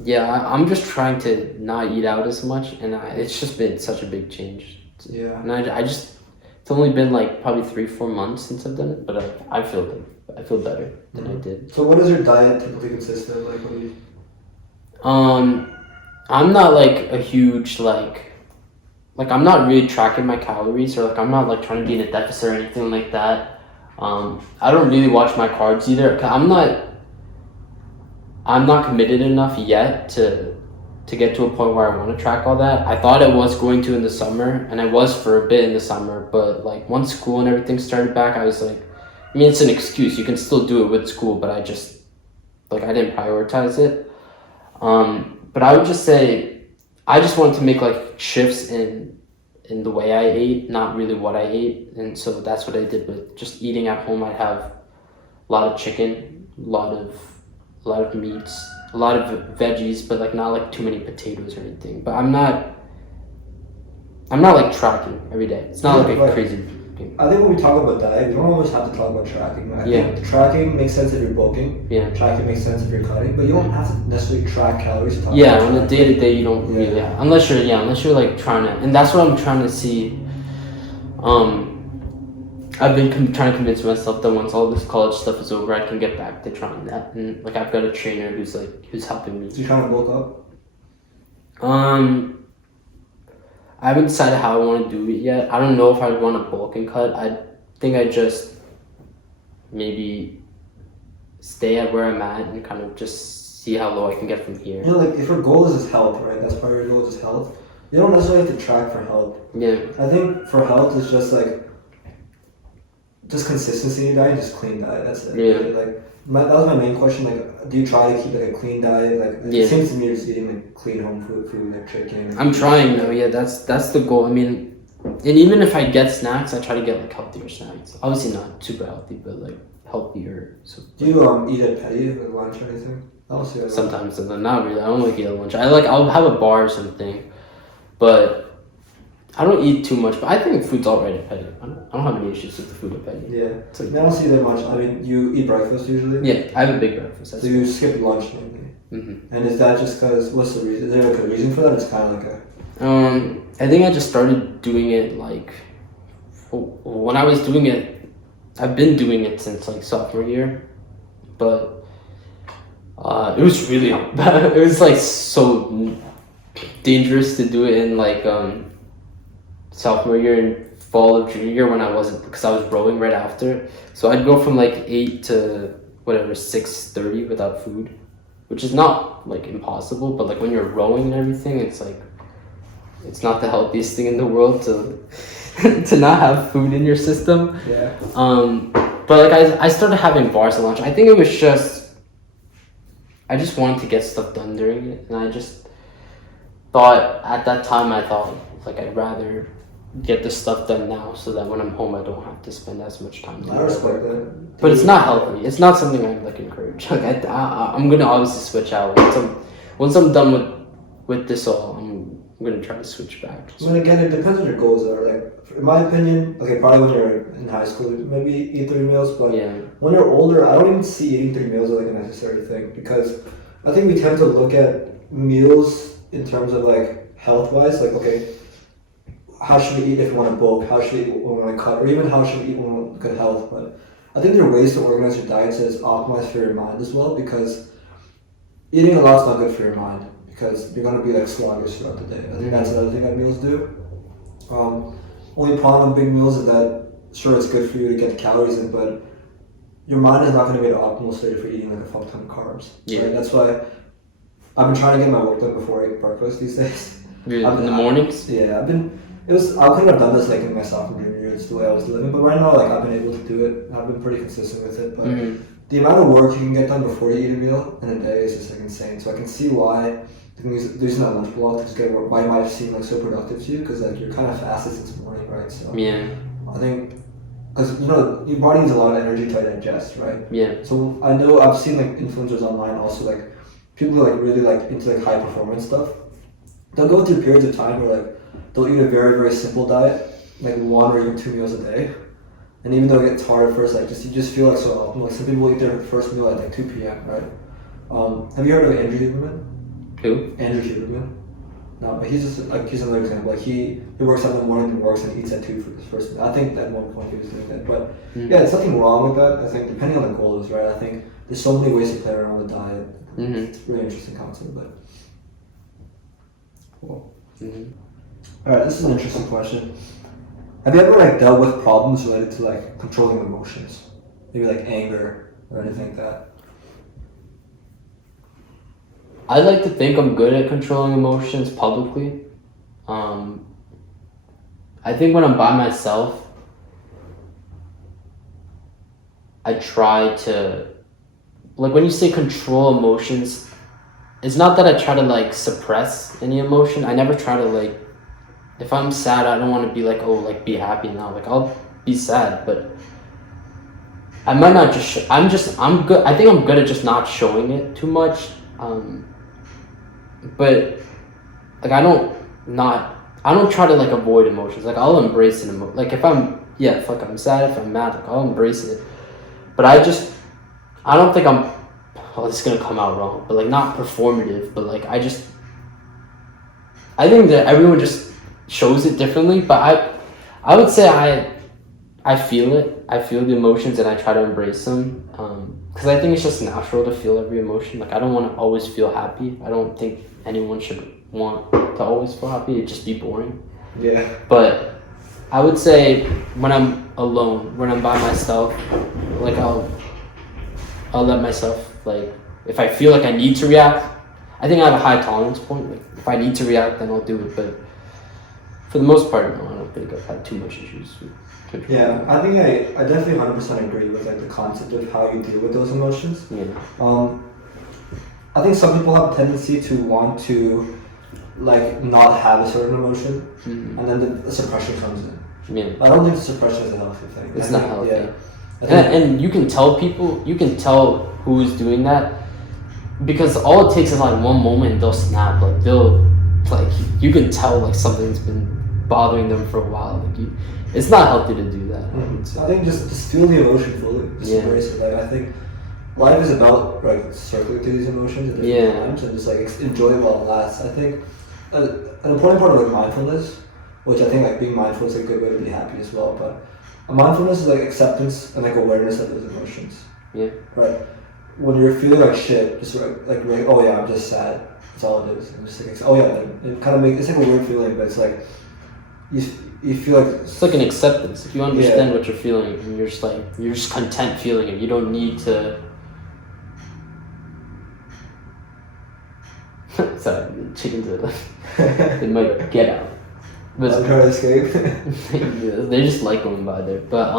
yeah, I'm just trying to not eat out as much, and it's just been such a big change. Yeah. And I just, it's only been like probably 3-4 months since I've done it, but I feel better than I did. So what does your diet typically consist of? Like, what do you... I'm not like a huge like I'm not really tracking my calories, or like I'm not like trying to be in a deficit or anything like that. I don't really watch my carbs either. 'Cause I'm not committed enough yet to get to a point where I want to track all that. I thought I was going to in the summer, and I was for a bit in the summer, but like once school and everything started back, I was like, I mean, it's an excuse. You can still do it with school, but I just like I didn't prioritize it. But I would just say I just wanted to make like shifts in the way I ate, not really what I ate. And so that's what I did with just eating at home. I'd have a lot of chicken, a lot of meats, a lot of veggies, but like not like too many potatoes or anything. But I'm not like tracking every day. It's not like a crazy cooking. I think when we talk about diet, we don't always have to talk about tracking. I think tracking makes sense if you're bulking. Yeah. Tracking makes sense if you're cutting, but you don't have to necessarily track calories to talk Yeah, about on a day to day you don't really unless you're like trying to, and that's what I'm trying to see. I've been trying to convince myself that once all this college stuff is over, I can get back to trying that, and like I've got a trainer who's helping me. So you're trying to bulk up? I haven't decided how I want to do it yet. I don't know if I want to bulk and cut. I think I just maybe stay at where I'm at and kind of just see how low I can get from here. You know, like if your goal is just health, right? That's part of your goal is just health. You don't necessarily have to track for health. Yeah. I think for health it's just like just consistency in your diet, just clean diet. That's it. Yeah. Like that was my main question. Like, do you try to keep like a clean diet? Like, it seems to me you're just eating like clean home food like chicken. I'm trying though. Yeah, that's the goal. I mean, and even if I get snacks, I try to get like healthier snacks. Obviously not super healthy, but like healthier. So, do you eat at Petty with lunch or anything? I don't see that. Sometimes, and then not really. I don't like eat at lunch. I'll have a bar or something, but I don't eat too much. But I think food's alright at Petty. I don't have any issues with the food at Petty. Yeah, it's like, I don't see that much. I mean, you eat breakfast usually. Yeah, I have a big breakfast. So you skip lunch mainly. Mm-hmm. And is that just because? What's the reason? Is there like a reason for that? It's kind of like a. I think I just started doing it like when I was doing it. I've been doing it since like sophomore year, but it was really bad. It was like so dangerous to do it in like sophomore year and fall of junior year when I wasn't, because I was rowing right after. So I'd go from like 8 to whatever 6:30 without food, which is not like impossible, but like when you're rowing and everything, it's like it's not the healthiest thing in the world to to not have food in your system. Yeah. But like I started having bars at lunch. I think it was just I just wanted to get stuff done during it, and I just thought at that time like I'd rather get the stuff done now so that when I'm home I don't have to spend as much time doing I respect that. But it's not healthy. It's not something I like encourage. Like I'm gonna obviously switch out once I'm done with this all. I'm gonna try to switch back. I mean, again, it depends on your goals are. Like, in my opinion, okay, probably when you're in high school, maybe eat 3 meals, but when you're older, I don't even see eating 3 meals as like a necessary thing, because I think we tend to look at meals in terms of like health-wise, like, okay, how should we eat if we want to bulk? How should we eat when we want to cut? Or even how should we eat when we want good health? But I think there are ways to organize your diet so it's optimized for your mind as well, because eating a lot's not good for your mind, because you're going to be like sluggish throughout the day. I think that's another thing that meals do. Only problem with big meals is that, sure, it's good for you to get calories in, but your mind is not going to be at an optimal state if you're eating like a fuck ton of carbs. Yeah. Right? That's why I've been trying to get my work done before I eat breakfast these days. In the mornings? Yeah, I couldn't have done this like in my sophomore year. It's the way I was living, but right now, like, I've been able to do it. I've been pretty consistent with it, but the amount of work you can get done before you eat a meal in a day is just like insane. So I can see why using that lunch block to just get work, why it might seem like so productive to you, because like you're kind of fasted since morning, right? So I think because your body needs a lot of energy to digest, right? Yeah. So I know I've seen like influencers online also, like people who are like really like into like high performance stuff. They'll go through periods of time where like they'll eat a very, very simple diet, like 1 or even 2 meals a day. And even though it gets hard at first, like you just feel like so optimal. Like some people eat their first meal at like 2 p.m., right? Have you heard of Andrew Huberman? Who? Andrew Huberman. No, but he's just like, he's another example. Like he works out in the morning and works and eats at 2 for his first meal. I think at one point he was doing that. But yeah, there's nothing wrong with that. I think depending on the goals, right? I think there's so many ways to play around with diet. It's a really interesting concept, but cool. Alright, this is an interesting question. Have you ever like dealt with problems related to like controlling emotions? Maybe like anger or anything like that? I like to think I'm good at controlling emotions publicly. I think when I'm by myself, I try to, like, when you say control emotions, it's not that I try to like suppress any emotion. I never try to like, if I'm sad, I don't want to be like, oh, like be happy now. Like I'll be sad, but I might not just. I'm good. I think I'm good at just not showing it too much. But like I don't try to like avoid emotions. Like I'll embrace an emotion. Like if I'm yeah, fuck, I'm sad. If I'm mad, like, I'll embrace it. But I don't think I'm, well, it's gonna come out wrong, but like not performative, but like I think that everyone just shows it differently, but I would say I feel it. I feel the emotions and I try to embrace them. Because I think it's just natural to feel every emotion. Like I don't want to always feel happy. I don't think anyone should want to always feel happy. It'd just be boring. Yeah. But I would say when I'm alone, when I'm by myself, like I'll let myself, like if I feel like I need to react, I think I have a high tolerance point. Like if I need to react, then I'll do it. But for the most part, no, I don't think I've had too much issues with control. Yeah, I think I definitely 100% agree with like the concept of how you deal with those emotions. Yeah. I think some people have a tendency to want to like not have a certain emotion, and then the suppression comes in. Yeah. I don't think suppression is a healthy thing. It's not healthy. Yeah. And you can tell people, you can tell who's doing that, because all it takes is like one moment they'll snap. Like you can tell like something's been bothering them for a while. Like it's not healthy to do that. I think just feel the emotion fully. Just embrace it. Like I think life is about like circling through these emotions at different times and just like enjoy it while it lasts. I think an important part of like mindfulness, which I think like being mindful is a good way to be happy as well. But mindfulness is like acceptance and like awareness of those emotions. Yeah. Right. When you're feeling like shit, just like oh yeah, I'm just sad. That's all it is. And just like oh yeah, it kind of it's like a weird feeling, but it's like you feel like it's like an acceptance. If you understand what you're feeling, and you're just content feeling it. You don't need to. Sorry, chickens they might get out. But I'm trying to escape. They just like going by there. But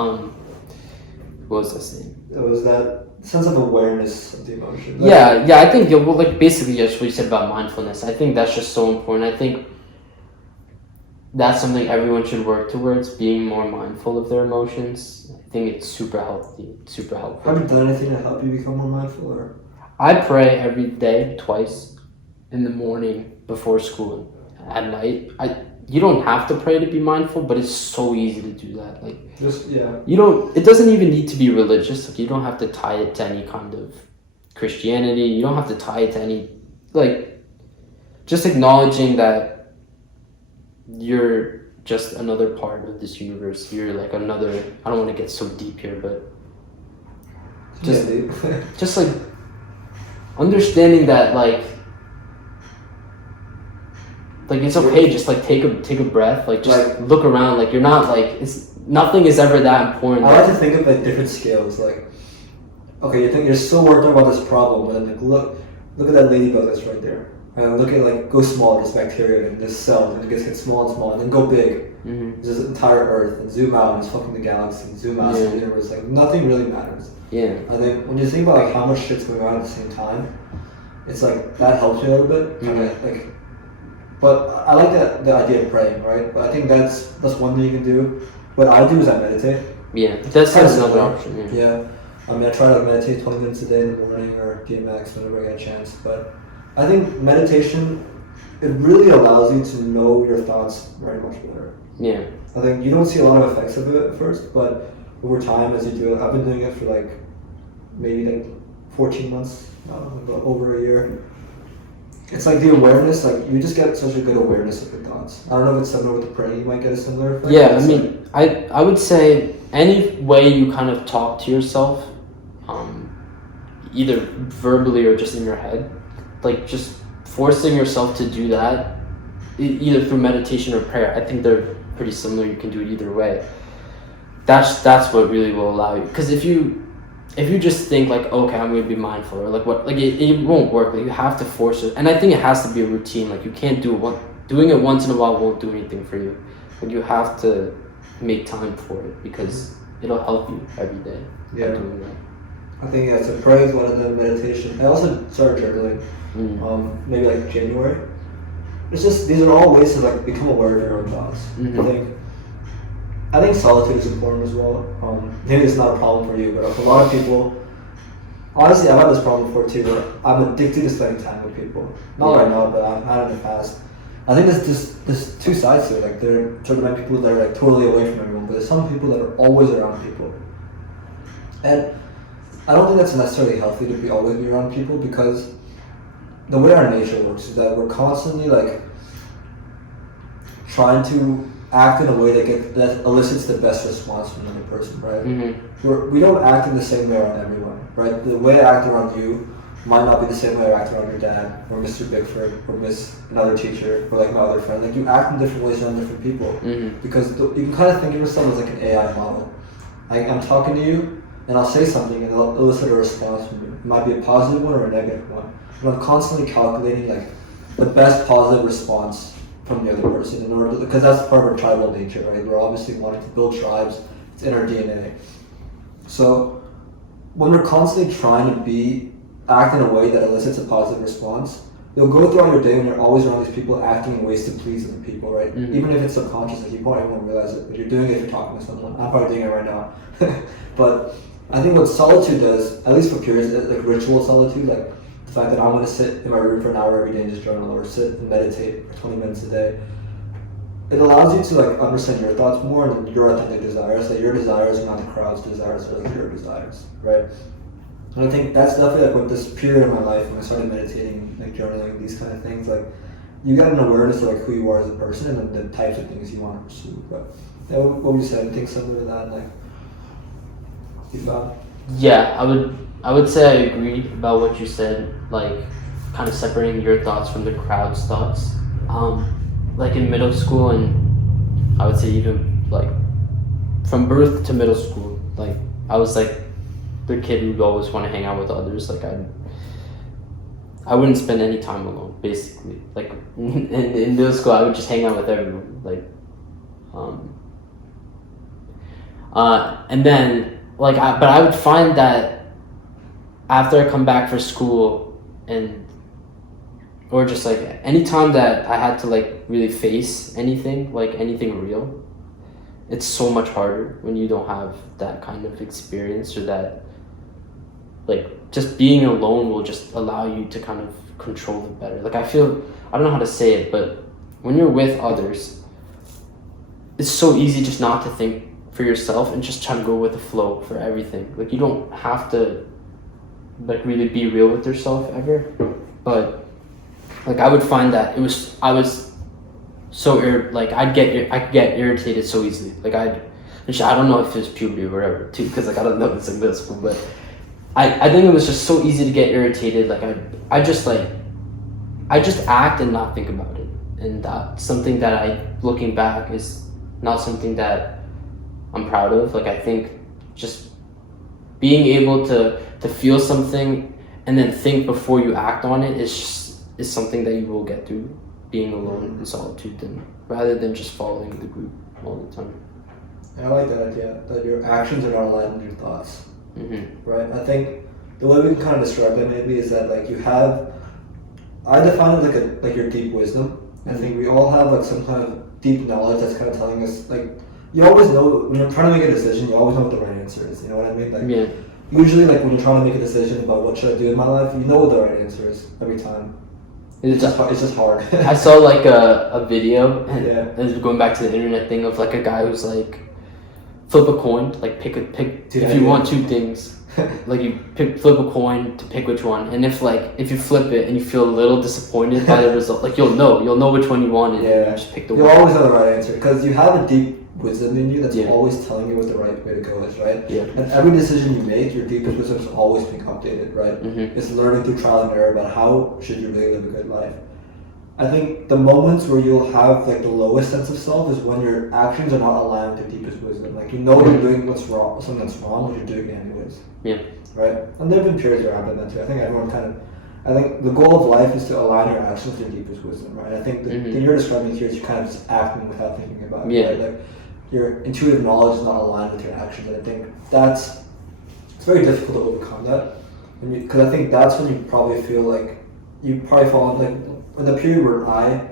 what was I saying? It was that sense of awareness of the emotion. Like, yeah. I think like basically just what you said about mindfulness. I think that's just so important. I think that's something everyone should work towards, being more mindful of their emotions. I think it's super healthy, super helpful. Have you done anything to help you become more mindful? Or I pray every day, twice, in the morning before school, at night. You don't have to pray to be mindful, but it's so easy to do that. Like it doesn't even need to be religious. Like you don't have to tie it to any kind of Christianity. You don't have to tie it to any, like, just acknowledging that you're just another part of this universe. You're like another, I don't want to get so deep here, but just like understanding that like it's okay, just like take a breath, like just like, look around, like you're not like nothing is ever that important. I like to think of like different scales, like okay, you think you're so worked up about this problem, but then like look at that ladybug that's right there. And look at like go small, this bacteria and this cell, and it gets small and small, and then go big. There's this entire Earth, and zoom out, and it's fucking the galaxy, and zoom out to the universe. Like nothing really matters. Yeah. I think when you think about like how much shit's going on at the same time, it's like that helps me a little bit. Like, but I like the idea of praying, right? But I think that's one thing you can do. What I do is I meditate. Yeah, that's another option. Yeah. I mean, I try to meditate 20 minutes a day in the morning or DMX whenever I get a chance. But I think meditation, it really allows you to know your thoughts very much better. Yeah. I think you don't see a lot of effects of it at first, but over time as you do it, I've been doing it for like maybe like 14 months, over a year. It's like the awareness, like you just get such a good awareness of your thoughts. I don't know if it's similar with the praying, you might get a similar effect. Yeah, I mean, I would say any way you kind of talk to yourself, either verbally or just in your head, like just forcing yourself to do that, either through meditation or prayer. I think they're pretty similar. You can do it either way. That's what really will allow you. Because if you just think like, okay, I'm going to be mindful, or like what, like it won't work. Like you have to force it, and I think it has to be a routine. Like you can't do it doing it once in a while won't do anything for you. Like you have to make time for it because it'll help you every day. Yeah. By doing that. I think so prayer is one of the meditation. I also started journaling, maybe like January. It's just these are all ways to like become aware of your own thoughts. I think solitude is important as well. Maybe it's not a problem for you, but for a lot of people, honestly, I've had this problem before too. Where I'm addicted to spending time with people. Not right now, but I've had it in the past. I think there's two sides to it. Like there are certain people that are like totally away from everyone, but there's some people that are always around people. And I don't think that's necessarily healthy to be always be around people, because the way our nature works is that we're constantly like trying to act in a way that elicits the best response from another person, right? Mm-hmm. We don't act in the same way around everyone, right? The way I act around you might not be the same way I act around your dad, or Mr. Bigford, or another teacher, or like my other friend. Like you act in different ways around different people, because you can kind of think of yourself as like an AI model. Like I'm talking to you, and I'll say something, and it'll elicit a response from you. It might be a positive one or a negative one. And I'm constantly calculating like the best positive response from the other person in order to, because that's part of our tribal nature, right? We're obviously wanting to build tribes. It's in our DNA. So when we're constantly trying to act in a way that elicits a positive response, you'll go throughout your day when you're always around these people acting in ways to please other people, right? Even if it's subconscious, like you probably won't realize it, but you're doing it if you're talking to someone. I'm probably doing it right now. But I think what solitude does, at least for periods, like ritual solitude, like the fact that I'm going to sit in my room for an hour every day and just journal, or sit and meditate for 20 minutes a day, it allows you to like understand your thoughts more and your authentic desires. That your desires are not the crowd's desires, they're like your desires, right? And I think that's definitely like with this period of my life when I started meditating, like journaling, these kind of things, like you get an awareness of like who you are as a person and the types of things you want to pursue. But yeah, what would you say? Anything similar to that, like you found? Yeah, I would say I agree about what you said, like kind of separating your thoughts from the crowd's thoughts. Like in middle school, and I would say even like from birth to middle school, like I was like the kid who'd always want to hang out with others. Like I wouldn't spend any time alone, basically. Like in middle school, I would just hang out with everyone. Like, and then like but I would find that after I come back for school, and or just like anytime that I had to like really face anything, like anything real, it's so much harder when you don't have that kind of experience, or that like just being alone will just allow you to kind of control it better. Like I don't know how to say it, but when you're with others, it's so easy just not to think for yourself and just try to go with the flow for everything. Like you don't have to like really be real with yourself ever, but like I would find that I was so like I could get irritated so easily. Like I don't know if it's puberty or whatever too, because like I don't know if it's in middle school, but I think it was just so easy to get irritated. Like I just act and not think about it, and that's something that looking back is not something that I'm proud of. Like I think just being able to feel something and then think before you act on it is something that you will get through being alone in solitude, rather than just following the group all the time. And I like that idea, that your actions are not aligned with your thoughts. Right? I think the way we can kind of describe that maybe is that like I define it like your deep wisdom. I think we all have like some kind of deep knowledge that's kind of telling us, like, you always know when you're trying to make a decision, you always know what the right answer is. You know what I mean? Like, usually like when you're trying to make a decision about what should I do in my life, you know what the right answer is every time. It's just hard. I saw like a video, and going back to the internet thing, of like a guy who's like, flip a coin, like pick if you want two things, like you flip a coin to pick which one, and if you flip it and you feel a little disappointed by the result, like you'll know which one you wanted, and you just pick the one. You'll always know the right answer because you have a deep wisdom in you that's always telling you what the right way to go is, right? Yeah. And every decision you make, your deepest wisdom is always being updated, right? It's learning through trial and error about how should you really live a good life. I think the moments where you'll have like the lowest sense of self is when your actions are not aligned with your deepest wisdom. Like you know you're doing something that's wrong, but you're doing it anyways. Yeah. Right? And there have been periods where I've done that too. I think the goal of life is to align your actions with your deepest wisdom, right? I think the thing you're describing here is you're kind of just acting without thinking about it. Right? Like your intuitive knowledge is not aligned with your actions, and I think it's very difficult to overcome that. Because I think that's when you probably feel like you probably fall like in the period where I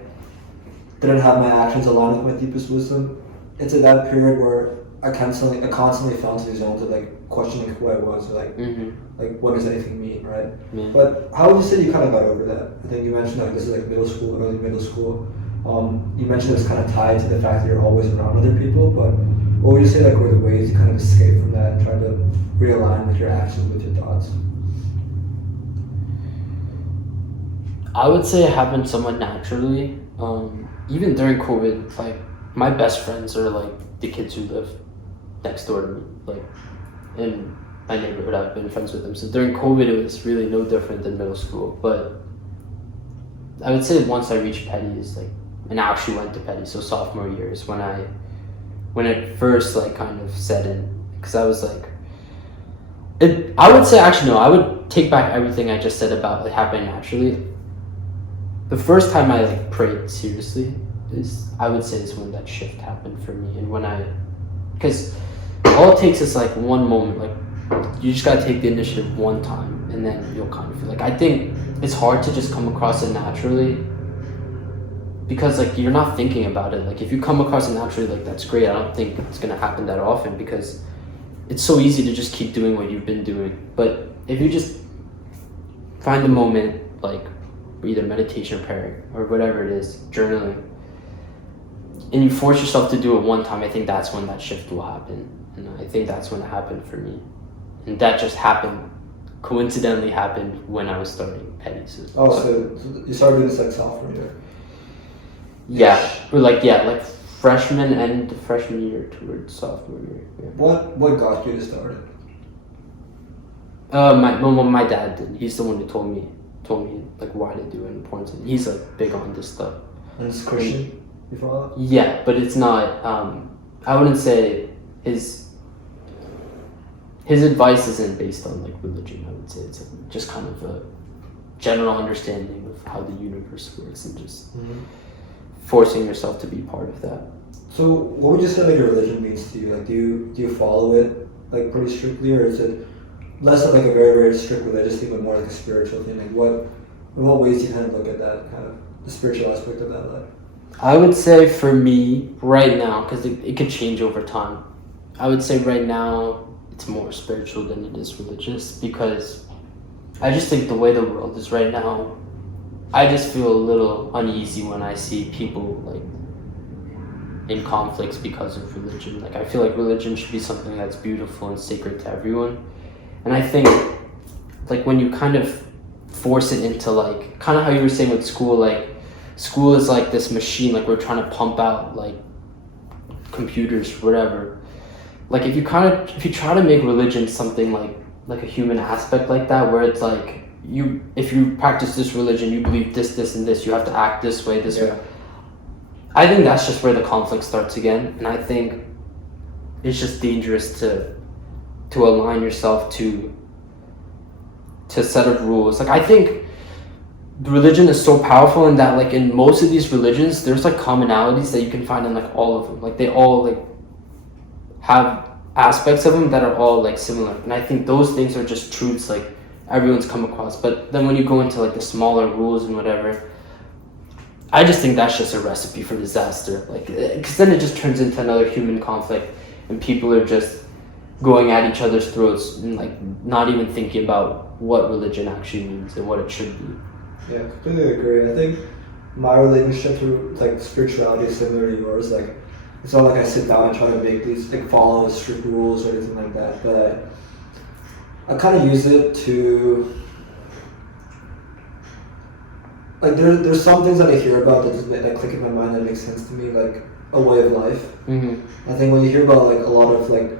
didn't have my actions aligned with my deepest wisdom. It's at that period where I constantly fell into these zones of like questioning who I was, or like what does anything mean, right? But how would you say you kind of got over that? I think you mentioned like this is like middle school, early middle school. You mentioned it's kind of tied to the fact that you're always around other people, but what would you say like were the ways you kind of escape from that and try to realign with your actions with your thoughts? I would say it happened somewhat naturally. Even during COVID, like my best friends are like the kids who live next door to me, like in my neighborhood. I've been friends with them. So during COVID, it was really no different than middle school. But I would say once I reached petty is like, and I actually went to petty. So sophomore year is when it first like kind of set in, because I was like, I would say actually no, I would take back everything I just said about it happening naturally. The first time I like prayed seriously I would say is when that shift happened for me, and because all it takes is like one moment, like you just gotta take the initiative one time, and then you'll kind of feel like, I think it's hard to just come across it naturally, because like you're not thinking about it. Like if you come across it naturally, like that's great. I don't think it's gonna happen that often because it's so easy to just keep doing what you've been doing. But if you just find the moment, like either meditation or prayer or whatever it is, journaling, and you force yourself to do it one time, I think that's when that shift will happen. And I think that's when it happened for me. And that just coincidentally happened when I was starting petty. So you started doing this like sophomore year? Yeah, or like freshman and freshman year towards sophomore year. Yeah. What got you to start it? My dad did. He's the one who told me like why to do it and points. He's like big on this stuff. And it's Christian. You follow? Yeah, but it's not. I wouldn't say his advice isn't based on like religion. I would say it's just kind of a general understanding of how the universe works and just forcing yourself to be part of that. So, what would you say like your religion means to you? Like, do you follow it like pretty strictly, or is it less of like a very very strict religious thing, but more like a spiritual thing? Like, in what ways do you kind of look at that kind of the spiritual aspect of that life? I would say for me right now, because it could change over time. I would say right now it's more spiritual than it is religious, because I just think the way the world is right now, I just feel a little uneasy when I see people like in conflicts because of religion. Like I feel like religion should be something that's beautiful and sacred to everyone. And I think like when you kind of force it into like kind of how you were saying with school, like school is like this machine, like we're trying to pump out like computers, whatever. Like if you try to make religion something like a human aspect like that, where it's like if you practice this religion, you believe this, and this, you have to act this way, this way. I think that's just where the conflict starts again, and I think it's just dangerous to align yourself to a set of rules. Like I think religion is so powerful in that like in most of these religions, there's like commonalities that you can find in like all of them. Like they all like have aspects of them that are all like similar, and I think those things are just truths like everyone's come across. But then when you go into like the smaller rules and whatever, I just think that's just a recipe for disaster. Like because then it just turns into another human conflict, and people are just going at each other's throats and like not even thinking about what religion actually means and what it should be. Yeah, completely agree. I think my relationship to like spirituality is similar to yours. Like it's not like I sit down and try to make these like follow strict rules or anything like that, but I kind of use it to like there's some things that I hear about that click in my mind that makes sense to me, like a way of life. I think when you hear about like a lot of like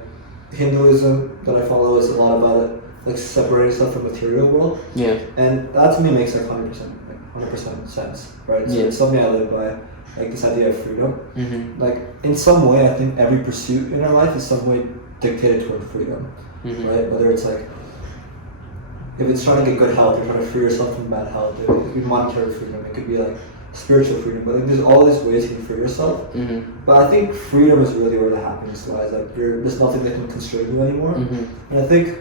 Hinduism that I follow is a lot about it, like separating stuff from the material world. Yeah. And that to me makes like 100% sense, right? So it's something I live by, like this idea of freedom. Like in some way, I think every pursuit in our life is some way dictated toward freedom, right? Whether it's like if it's trying to get good health, you're trying to free yourself from bad health. It could be monetary freedom. It could be like spiritual freedom. But like there's all these ways you can free yourself. But I think freedom is really where the happiness lies. Like there's nothing that can constrain you anymore. And I think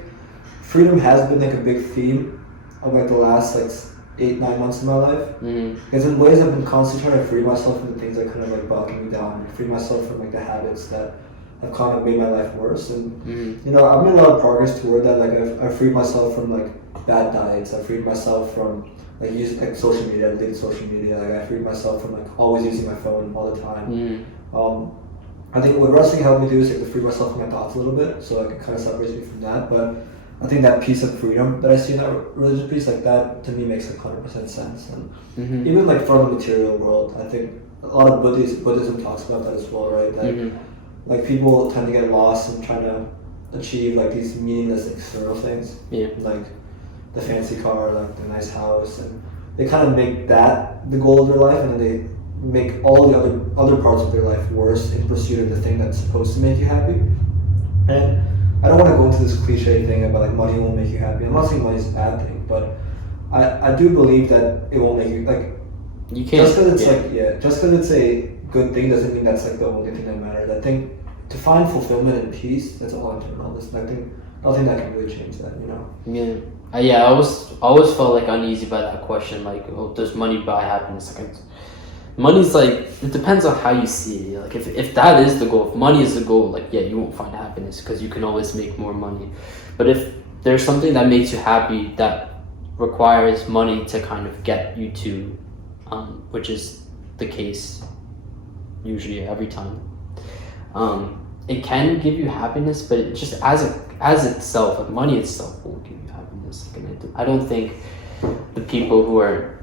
freedom has been like a big theme of like the last like 8-9 months of my life. Because in ways I've been constantly trying to free myself from the things that kind of like bogging me down, free myself from like the habits that have kind of made my life worse. And you know, I've made a lot of progress toward that. Like I've freed myself from like bad diets. I've freed myself from like use like social media. I deleted social media. Like I freed myself from like always using my phone all the time. I think what wrestling helped me do is like to free myself from my thoughts a little bit, so like it kind of separates me from that. But I think that piece of freedom that I see in that religious piece, like that to me makes like 100% sense. And even like from the material world, I think a lot of Buddhism talks about that as well, right? That like people tend to get lost in trying to achieve like these meaningless external things, like the fancy car, like the nice house, and they kind of make that the goal of their life, and then they make all the other parts of their life worse in pursuit of the thing that's supposed to make you happy. And I don't want to go into this cliche thing about like money won't make you happy. I'm not saying money is a bad thing, but I do believe that it won't make you like. You can't. Just because it's just because it's a good thing doesn't mean that's like the only thing that matters. I think to find fulfillment and peace, that's all internal. There's nothing that can really change that, you know. Yeah. I always felt like uneasy by that question. Like, oh, does money buy happiness? Like, money's like, it depends on how you see it. Like if that is the goal, if money is the goal, like you won't find happiness because you can always make more money. But if there's something that makes you happy that requires money to kind of get you to, which is the case usually every time, it can give you happiness, but it just as itself, like money itself won't give you happiness. Like, I don't think the people who are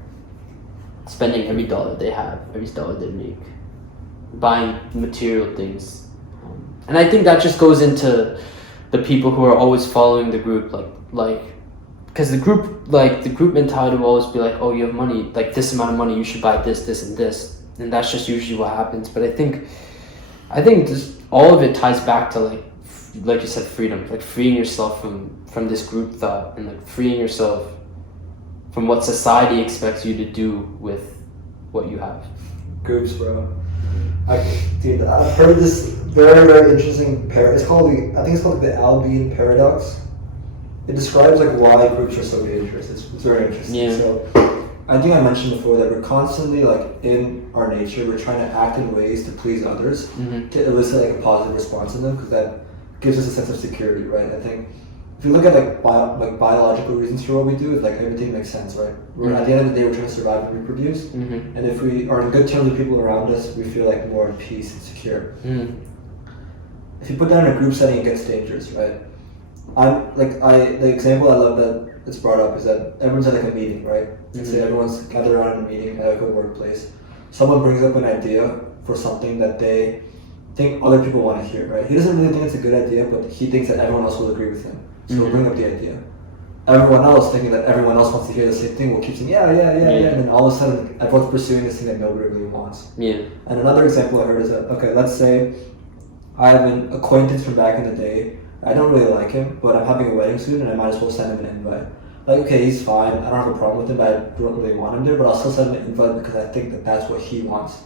spending every dollar they have, every dollar they make, buying material things. And I think that just goes into the people who are always following the group, like, because the group mentality will always be like, oh, you have money, like this amount of money, you should buy this, this, and this. And that's just usually what happens. But I think just all of it ties back to like you said, freedom, like freeing yourself from this group thought, and like freeing yourself from what society expects you to do with what you have. Groups, bro. I've heard this very, very interesting I think it's called the Albion paradox. It describes like why groups are so dangerous. It's very interesting. Yeah. So I think I mentioned before that we're constantly like in our nature, we're trying to act in ways to please others, to elicit like a positive response in them, because that gives us a sense of security, right? I think if you look at like biological reasons for what we do, it's like everything makes sense, right? At the end of the day, we're trying to survive and reproduce, and if we are in good terms with people around us, we feel like more at peace and secure. If you put that in a group setting, it gets dangerous, right? The example I love that it's brought up is that everyone's at like a meeting, right? Let's say everyone's gathered around in a meeting at like a workplace. Someone brings up an idea for something that they think other people want to hear, right? He doesn't really think it's a good idea, but he thinks that everyone else will agree with him. So he'll bring up the idea. Everyone else, thinking that everyone else wants to hear the same thing, will keep saying, yeah. And then all of a sudden, everyone's pursuing this thing that nobody really wants. Yeah. And another example I heard is that, okay, let's say I have an acquaintance from back in the day. I don't really like him, but I'm having a wedding soon, and I might as well send him an invite. Like, okay, he's fine. I don't have a problem with him, but I don't really want him there, but I'll still send him an invite because I think that that's what he wants.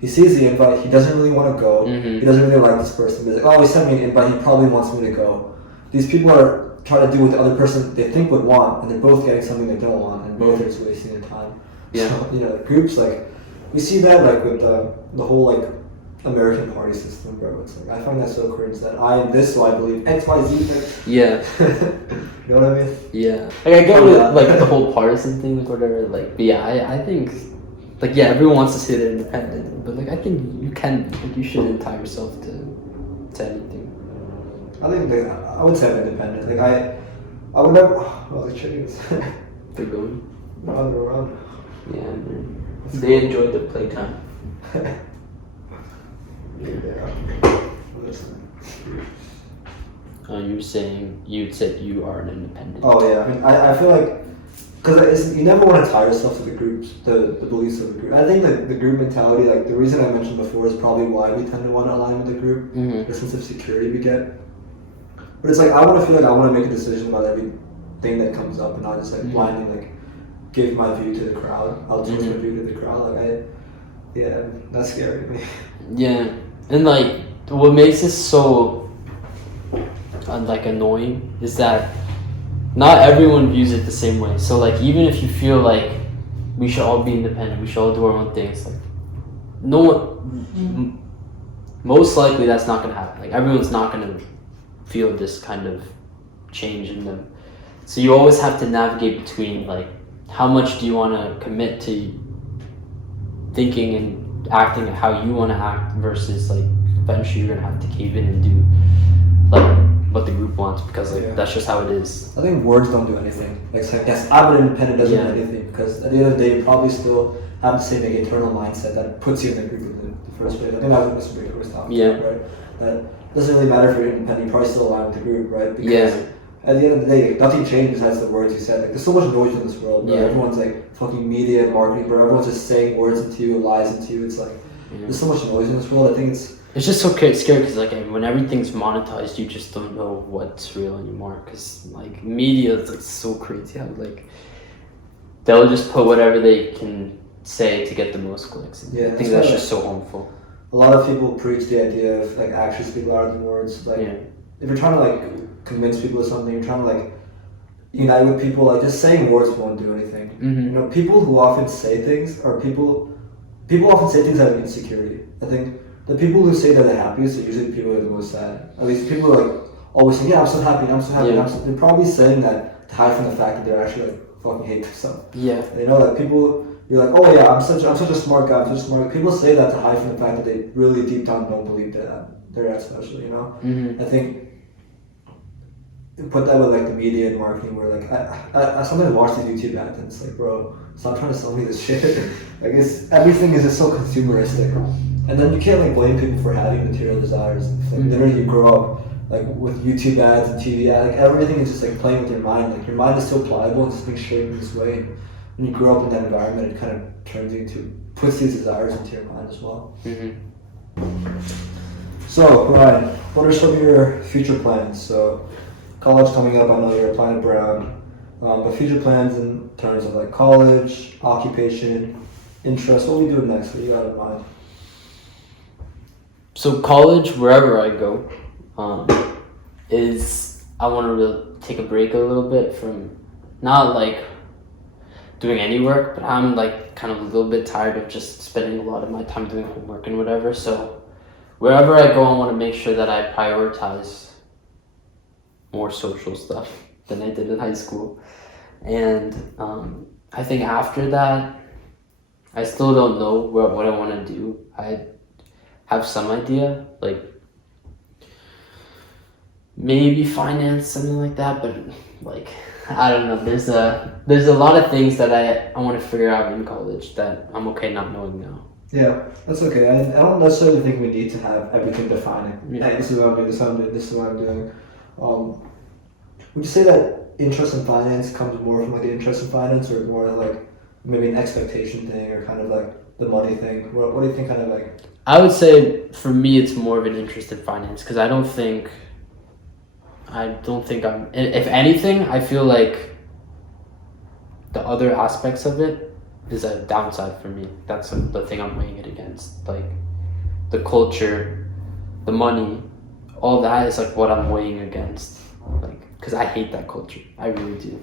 He sees the invite, he doesn't really want to go, he doesn't really like this person, but he's like, oh, he sent me an invite, he probably wants me to go. These people are trying to do what the other person they think would want, and they're both getting something they don't want, and both are just wasting their time. Yeah. So, groups, like, we see that, like, with the whole, like, American party system, bro. It's like, I find that so cringe that I am this, so I believe X, Y, Z. Yeah. You know what I mean? Yeah. Like, I get with, like, the whole partisan thing, or whatever, like, but yeah, I think, like, yeah, everyone wants to say they're independent, but, like, I think you shouldn't tie yourself to anything. I think I would say I'm independent. Like, I would never, the chickens. They're going. Run. Yeah, they enjoyed the playtime. You said you are an independent. Oh yeah, I mean, I feel like, because you never want to tie yourself to the groups, the beliefs of the group. I think that the group mentality, like the reason I mentioned before, is probably why we tend to want to align with the group, the sense of security we get. But it's like, I want to feel like I want to make a decision about everything that comes up, and not just like blindly like give my view to the crowd, outsource my view to the crowd. Like that's scary to me. Yeah, and like what makes it so like annoying is that not everyone views it the same way. So like even if you feel like we should all be independent, we should all do our own things, like no one, most likely that's not gonna happen. Like everyone's not gonna feel this kind of change in them. So you always have to navigate between like how much do you want to commit to thinking and acting how you want to act versus like eventually you're gonna have to cave in and do like what the group wants because like that's just how it is. I think words don't do anything. Like saying yes, I'm an independent doesn't do anything because at the end of the day you probably still have the same like eternal mindset that puts you in the group in the first place. I think that's what we were talking about, right? That doesn't really matter if you're independent, you probably still align with the group, right? Because at the end of the day, like, nothing changes besides the words you said. Like, there's so much noise in this world. Right? Everyone's like fucking media and marketing, but everyone's just saying words into you, lies into you. It's like there's so much noise in this world. I think it's just so scary because like when everything's monetized, you just don't know what's real anymore. Because like media is like so crazy how like they'll just put whatever they can say to get the most clicks. And I think that's just so harmful. A lot of people preach the idea of like actions speak louder than words. Like if you're trying to like convince people of something, you're trying to like unite with people. Like just saying words won't do anything. You know, people who often say things are people often say things out of insecurity. I think the people who say that they're happiest are usually the people who are the most sad. At least people are like always saying, "Yeah, I'm so happy, I'm so happy." They're probably saying that to hide from the fact that they're actually like fucking hate themselves. You know, like people. You're like, oh yeah, I'm such a smart guy, I'm such a smart guy. People say that to hide from the fact that they really deep down don't believe that they're that special, you know? I think put that with like the media and marketing where like I sometimes watch these YouTube ads and it's like, bro, stop trying to sell me this shit. Like everything is just so consumeristic. And then you can't like blame people for having material desires. Like literally you grow up like with YouTube ads and TV ads, like everything is just like playing with your mind. Like your mind is so pliable and just being shaped in this way. When you grow up in that environment, it kind of puts these desires into your mind as well. So, Ryan, what are some of your future plans? So, college coming up, I know you're applying to Brown, but future plans in terms of like college, occupation, interests, what are we doing next? What do you got in mind? So, college, wherever I go, is I want to really take a break a little bit from not like doing any work, but I'm like kind of a little bit tired of just spending a lot of my time doing homework and whatever. So wherever I go, I want to make sure that I prioritize more social stuff than I did in high school. And I think after that, I still don't know what I want to do. I have some idea, like maybe finance, something like that, but like I don't know. There's a lot of things that I want to figure out in college that I'm okay not knowing now. Yeah, that's okay. I don't necessarily think we need to have everything defining. Hey, this is what I'm doing, this is what I'm doing, this is what I'm doing. Would you say that interest in finance comes more from like the interest in finance or more like maybe an expectation thing or kind of like the money thing? What do you think kind of like? I would say for me it's more of an interest in finance because I don't think I'm, if anything, I feel like the other aspects of it is a downside for me. That's the thing I'm weighing it against. Like the culture, the money, all that is like what I'm weighing against. Like, because I hate that culture. I really do.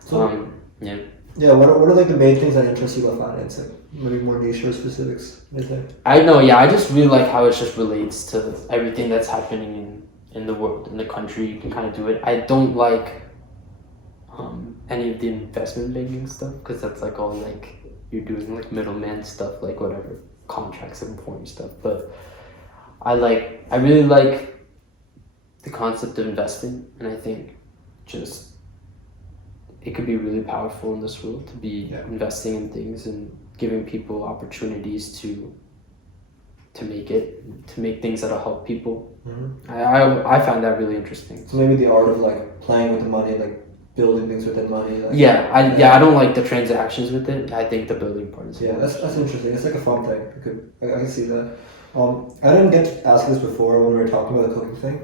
So, yeah, what are like the main things that interest you about finance? Like maybe more niche or specifics, I think? I know, I just really like how it just relates to everything that's happening in the world, in the country. You can kind of do it. I don't like any of the investment banking stuff because that's like all like you're doing like middleman stuff, like whatever contracts and foreign stuff. But I really like the concept of investing, and I think just it could be really powerful in this world to be investing in things and giving people opportunities to make things that'll help people. I find that really interesting. So maybe the art of like playing with the money, like building things with that money. Like, I don't like the transactions with it. I think the building part is that's interesting. It's like a fun thing. I can see that. I didn't get to ask this before when we were talking about the cooking thing,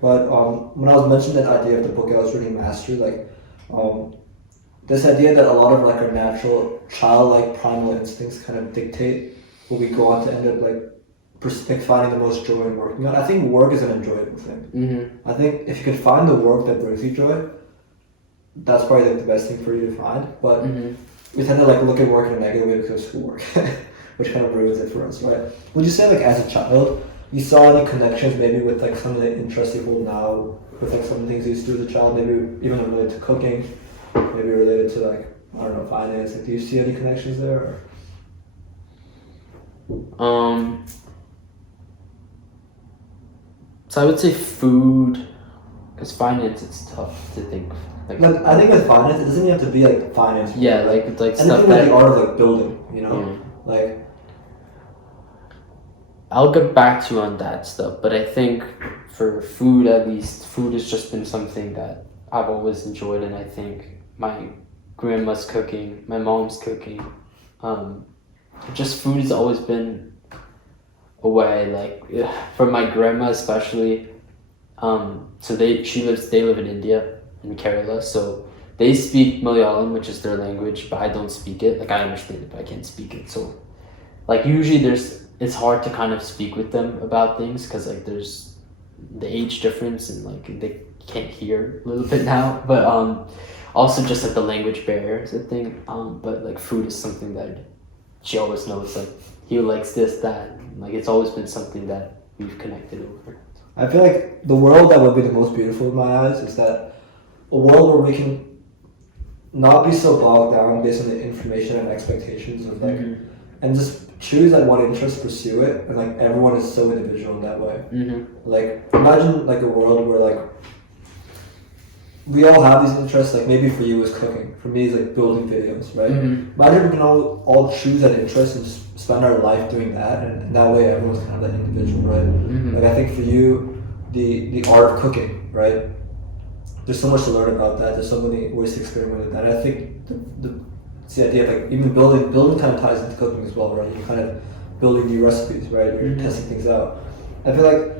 but when I was mentioning that idea of the book I was reading, Mastery, like this idea that a lot of like our natural childlike primal instincts kind of dictate what we go on to end up like finding the most joy in working on. I think work is an enjoyable thing. I think if you can find the work that brings you joy, that's probably like the best thing for you to find. But we tend to like look at work in a negative way because of schoolwork, which kind of ruins it for us, right? Would you say like as a child, you saw any connections maybe with like some of the interests you hold now, with like some things you used to do as a child, maybe even related to cooking, maybe related to like I don't know, finance? Like, do you see any connections there? Or? So I would say food, because finance it's tough to think. Like I think with finance, it doesn't even have to be like finance. Yeah, like anything stuff with that. the art of like building, you know, Yeah. like. I'll get back to you on that stuff, but I think for food, at least, food has just been something that I've always enjoyed, and I think my grandma's cooking, my mom's cooking, just food has always been a way. Like for my grandma especially, so they live in India, in Kerala, so they speak Malayalam, which is their language, but I don't speak it. Like I understand it, but I can't speak it. So like usually it's hard to kind of speak with them about things because like there's the age difference and like they can't hear a little bit now, but also just like the language barrier is a thing. But like food is something that she always knows, like he likes this, that, like it's always been something that we've connected over. I feel like the world that would be the most beautiful in my eyes is that a world where we can not be so bogged down based on the information and expectations of like, and just choose like what interests, pursue it, and like everyone is so individual in that way. Like imagine like a world where like we all have these interests. Like maybe for you it's cooking, for me it's like building videos, right? Imagine we can all choose that interest and just spend our life doing that, and that way everyone's kind of like individual, right? Like I think for you, the art of cooking, right? There's so much to learn about that. There's so many ways to experiment with that. I think it's the idea of like even building kind of ties into cooking as well, right? You're kind of building new recipes, right? You're testing things out. I feel like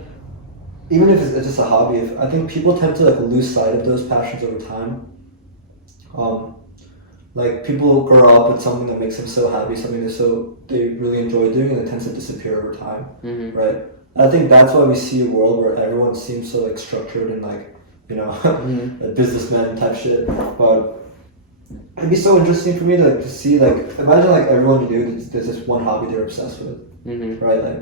even if it's just a hobby, I think people tend to like lose sight of those passions over time. Like people grow up with something that makes them so happy, something they really enjoy doing, and it tends to disappear over time, right? I think that's why we see a world where everyone seems so like structured and like, you know, a businessman type shit. But it'd be so interesting for me to like to see like imagine like everyone you do there's this one hobby they're obsessed with, right? Like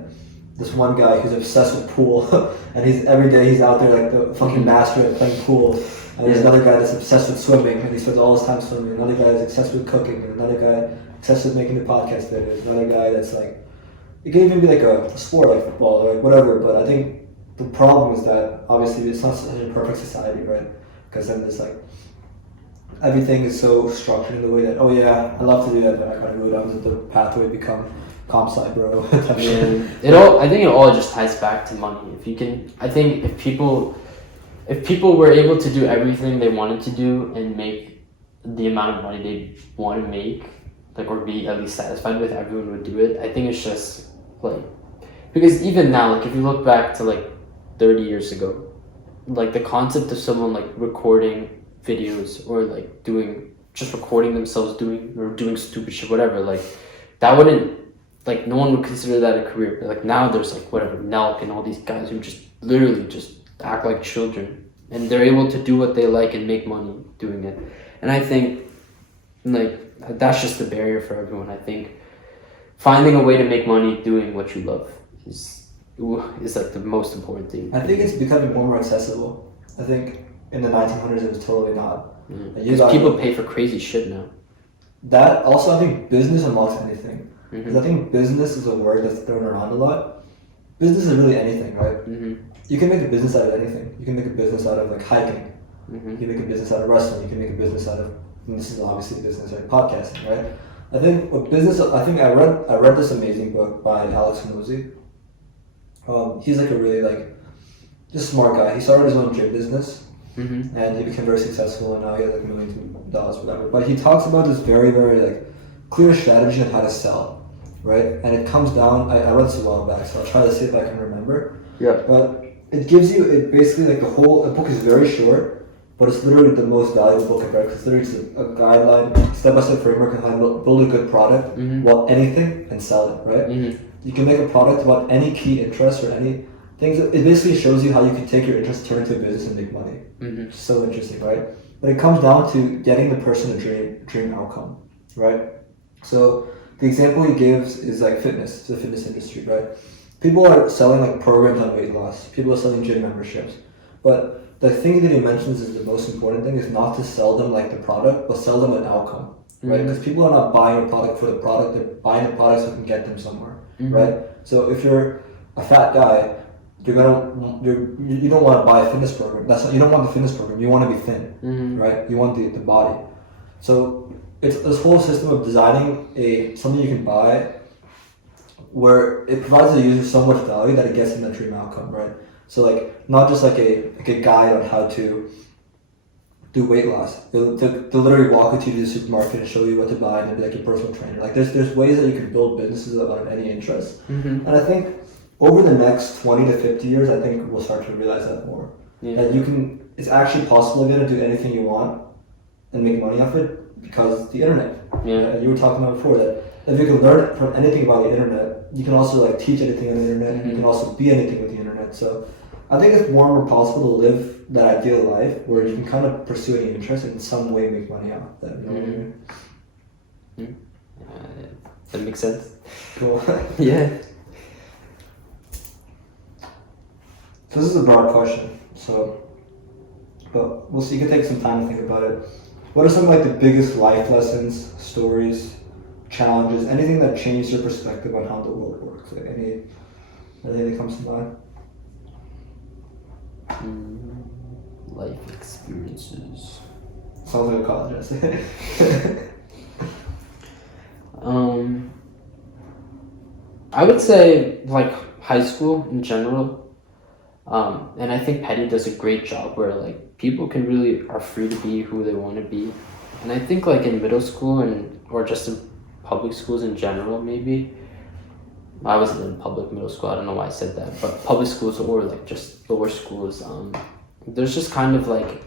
this one guy who's obsessed with pool, and every day he's out there like the fucking master at playing pool. And there's another guy that's obsessed with swimming, and he spends all his time swimming. Another guy that's obsessed with cooking, and another guy obsessed with making the podcast videos. Another guy that's like, it can even be like a sport like football or like whatever. But I think the problem is that obviously it's not such a perfect society, right? Because then there's like everything is so structured in the way that, oh yeah, I love to do that, but I gotta go down to the pathway to become comp sci bro. I think it all just ties back to money. I think if people were able to do everything they wanted to do and make the amount of money they want to make, like, or be at least satisfied with, everyone would do it. I think it's just like, because even now, like if you look back to like 30 years ago, like the concept of someone like recording videos or like recording themselves doing stupid shit, whatever, like that wouldn't, like no one would consider that a career. But like now there's like whatever, Nelk and all these guys who just literally just act like children, and they're able to do what they like and make money doing it. And I think like that's just the barrier for everyone. I think finding a way to make money doing what you love is like the most important thing. I think it's becoming more accessible. I think in the 1900s it was totally not. Because people pay for crazy shit now. That also, I think business unlocks anything. Because I think business is a word that's thrown around a lot. Business is really anything, right? You can make a business out of anything. You can make a business out of like hiking. You can make a business out of wrestling. You can make a business out of, and this is obviously business, like podcasting, right? I think I read this amazing book by Alex Hormozi. He's like a really like just smart guy. He started his own gym business, and he became very successful, and now he has like millions of dollars, whatever. But he talks about this very, very like clear strategy of how to sell, right? And it comes down. I read this a while back, so I'll try to see if I can remember. Yeah. But it basically like the book is very short, but it's literally the most valuable book I've read. Because literally it's a guideline, step-by-step framework on how to build a good product, about anything, and sell it, right? You can make a product about any key interest or any things. It basically shows you how you can take your interest, turn it into a business, and make money. It's so interesting, right? But it comes down to getting the person a dream outcome, right? So the example he gives is like fitness. It's the fitness industry, right? People are selling like programs on weight loss. People are selling gym memberships. But the thing that he mentions is the most important thing is not to sell them like the product, but sell them an outcome. right? Because people are not buying a product for the product; they're buying the product so it can get them somewhere, Mm-hmm. right? So if you're a fat guy, you don't want to buy a fitness program. You don't want the fitness program. You want to be thin, Mm-hmm. right? You want the body. So it's this whole system of designing something you can buy where it provides the user so much value that it gets them that dream outcome, right? So like not just like a guide on how to do weight loss. They'll literally walk you to the supermarket and show you what to buy and they'll be like your personal trainer. Like there's ways that you can build businesses out of any interest. Mm-hmm. And I think over the next 20 to 50 years, I think we'll start to realize that more. Yeah. That it's actually possible to do anything you want and make money off it because it's the internet. Yeah. You were talking about before that if you can learn from anything about the internet, you can also like teach anything on the internet, and you can also be anything with the internet. So I think it's more and more possible to live that ideal life where you can kind of pursue any interest and in some way make money off that. You know what I mean? That makes sense. Cool. Yeah. So this is a broad question. But we'll see. You can take some time to think about it. What are some like the biggest life lessons, stories, challenges, anything that changed your perspective on how the world works? Like anything that comes to mind? Life experiences. Sounds like a college essay. I would say like high school in general, and I think Petty does a great job where like people are free to be who they want to be, and I think like in middle school or just in public schools in general, maybe I wasn't in public middle school. I don't know why I said that, but public schools or like just lower schools, there's just kind of like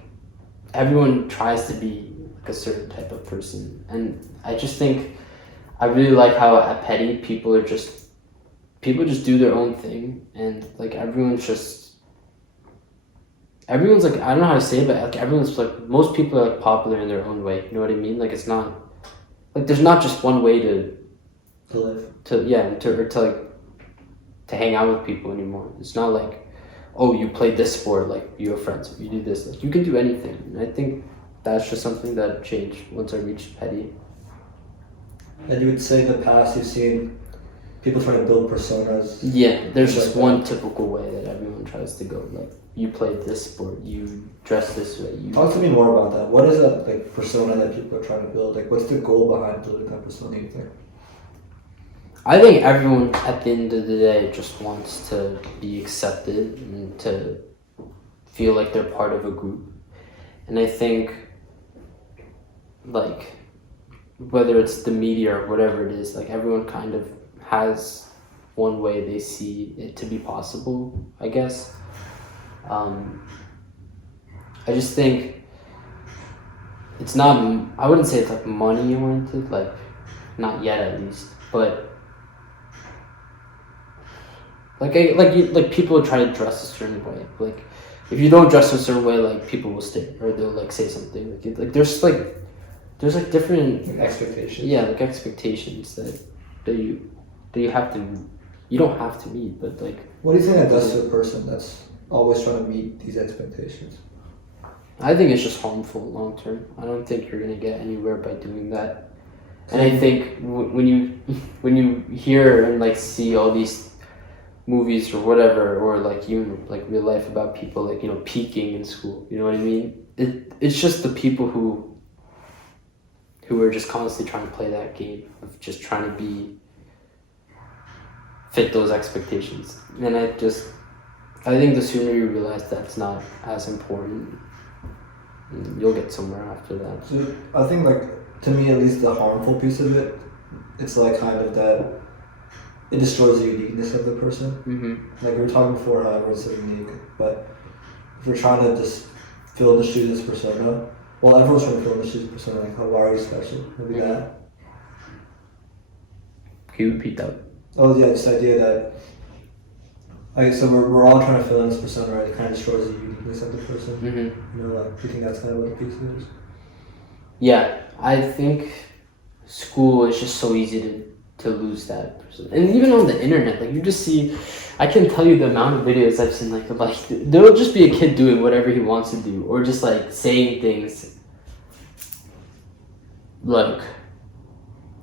everyone tries to be like a certain type of person, and I just think I really like how at Petty people just do their own thing, and like everyone's like, I don't know how to say it, but like everyone's like, most people are like popular in their own way. You know what I mean? Like it's not like there's not just one way to live. To hang out with people anymore. It's not like, oh, you play this sport, like you have friends. You do this, like you can do anything. And I think that's just something that changed once I reached Petty. And you would say in the past you've seen people trying to build personas. Yeah, there's just one typical way that everyone tries to go. Like you play this sport, you dress this way. Talk to me more about that. What is that like persona that people are trying to build? Like what's the goal behind building that persona, you think? I think everyone at the end of the day just wants to be accepted and to feel like they're part of a group. And I think like whether it's the media or whatever it is, like everyone kind of has one way they see it to be possible, I guess. I just think it's not, I wouldn't say it's like money oriented, like not yet at least, but like people try to dress a certain way. Like if you don't dress a certain way, like people will stare or they'll like say something. Like there's different like expectations. Yeah, like expectations that you have to, you don't have to meet, but like. What do you think that does to a person that's always trying to meet these expectations? I think it's just harmful long term. I don't think you're gonna get anywhere by doing that. And I think when you hear and like see all these movies or whatever, or like even like real life about people like, you know, peaking in school, you know what I mean? It's just the people who are just constantly trying to play that game of just trying to fit those expectations. And I think the sooner you realize that's not as important, you'll get somewhere after that. So I think like, to me at least, the harmful piece of it, it's like kind of that it destroys the uniqueness of the person. Mm-hmm. Like we were talking before how everyone's so unique, but if you're trying to just fill in the shoes of this persona, well, everyone's trying to fill in the shoes of persona, like, why are you special? Maybe that. Can you repeat that? Oh yeah, this idea that, so we're all trying to fill in this persona, right? It kind of destroys the uniqueness of the person. Mm-hmm. You know, like, you think that's kind of what the piece is? Yeah, I think school is just so easy to lose that person. And even on the internet, like you just see, I can tell you the amount of videos I've seen, like there'll just be a kid doing whatever he wants to do, or just like saying things like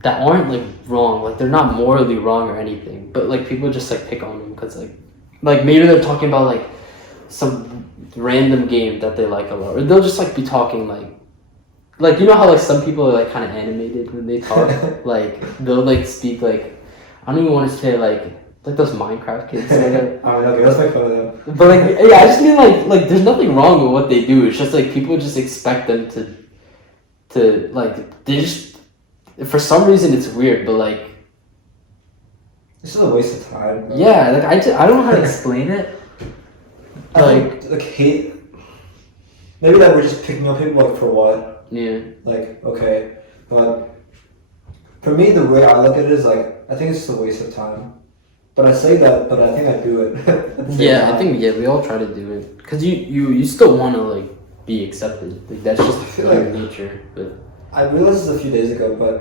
that aren't like wrong. Like they're not morally wrong or anything, but like people just like pick on them because like maybe they're talking about like some random game that they like a lot, or they'll just like be talking like you know how like some people are like kind of animated when they talk. Like they'll like speak like I don't even want to say like those Minecraft kids. Okay, let's make fun of them. But like yeah, I just mean like there's nothing wrong with what they do. It's just like people just expect them to like they just for some reason it's weird, but like it's just a waste of time. Bro. Yeah, like I don't know how to explain it. Like hate. Maybe that we're just picking up people like for what? Yeah. Like okay, but for me the way I look at it is like I think it's just a waste of time. But I say that, but I think I do it. Yeah, I think we all try to do it because you still want to like be accepted. Like that's just your nature. But I realized this a few days ago, but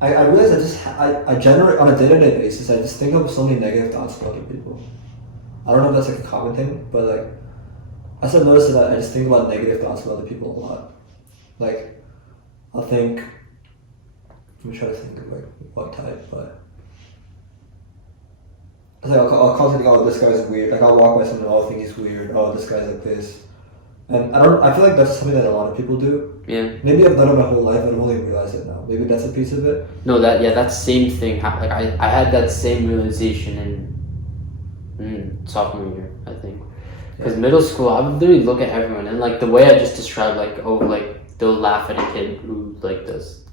I realized I generate on a day-to-day basis. I just think of so many negative thoughts about other people. I don't know if that's like a common thing, but like I started noticing that I just think about negative thoughts about other people a lot. Like I'll think. Let me try to think of like what type, but. Like I'll constantly think, oh, this guy's weird. Like I'll walk by someone, oh, I think he's weird. Oh, this guy's like this, and I feel like that's something that a lot of people do. Yeah. Maybe I've done it my whole life, and I've only realized it now. Maybe that's a piece of it. No, that same thing. Like I had that same realization in sophomore year, I think. Because middle school, I would literally look at everyone, and like the way I just described, like like they'll laugh at a kid who like does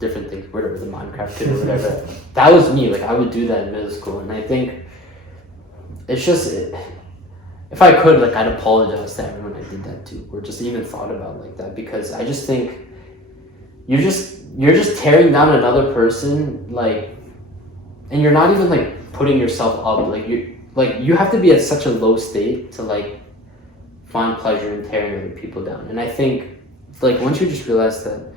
different things, whatever, the Minecraft kid or whatever. That was me. Like I would do that in middle school, and I think. It's just, if I could, like, I'd apologize to everyone I did that to, or just even thought about like that, because I just think you're just tearing down another person, like, and you're not even like putting yourself up, like you have to be at such a low state to like find pleasure in tearing other people down, and I think like once you just realize that,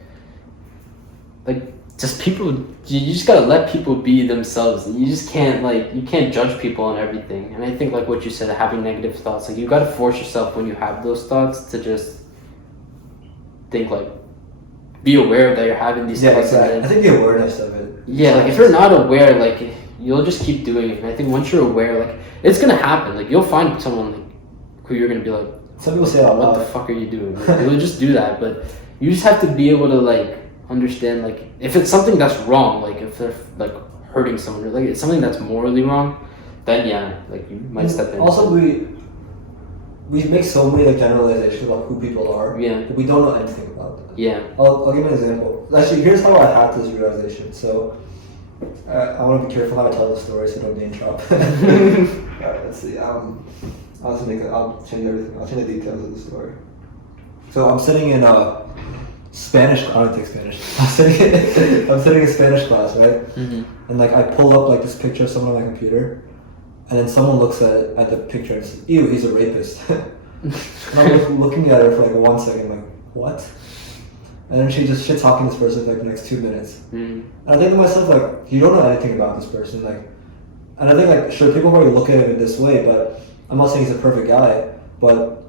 like. Just people, you just gotta let people be themselves. You just can't you can't judge people on everything. And I think like what you said, having negative thoughts, like you gotta force yourself when you have those thoughts to just think like, be aware that you're having these thoughts. Exactly. I think the awareness of it. Yeah, like if you're not aware, like you'll just keep doing it. And I think once you're aware, like it's gonna happen. Like you'll find someone like who you're gonna be like, some people say, what the fuck are you doing? Like, you'll just do that, but you just have to be able to like understand like if it's something that's wrong, like if they're like hurting someone or like it's something that's morally wrong, then yeah, like you might step in. Also we make so many like generalizations about who people are. Yeah. But we don't know anything about them. Yeah. I'll give you an example. Actually, here's how I had this realization. So I want to be careful how I tell the story so I don't name drop. Alright, let's see. I'll change everything. I'll change the details of the story. So I'm sitting in Spanish. I don't take Spanish. I'm sitting in Spanish class, right? Mm-hmm. And like I pull up like this picture of someone on my computer, and then someone looks at the picture and says, "Ew, he's a rapist." And I'm looking at her for like 1 second, like what? And then she just shit talking this person for like the next 2 minutes. Mm-hmm. And I think to myself like, you don't know anything about this person, like. And I think like sure people probably look at him in this way, but I'm not saying he's a perfect guy, but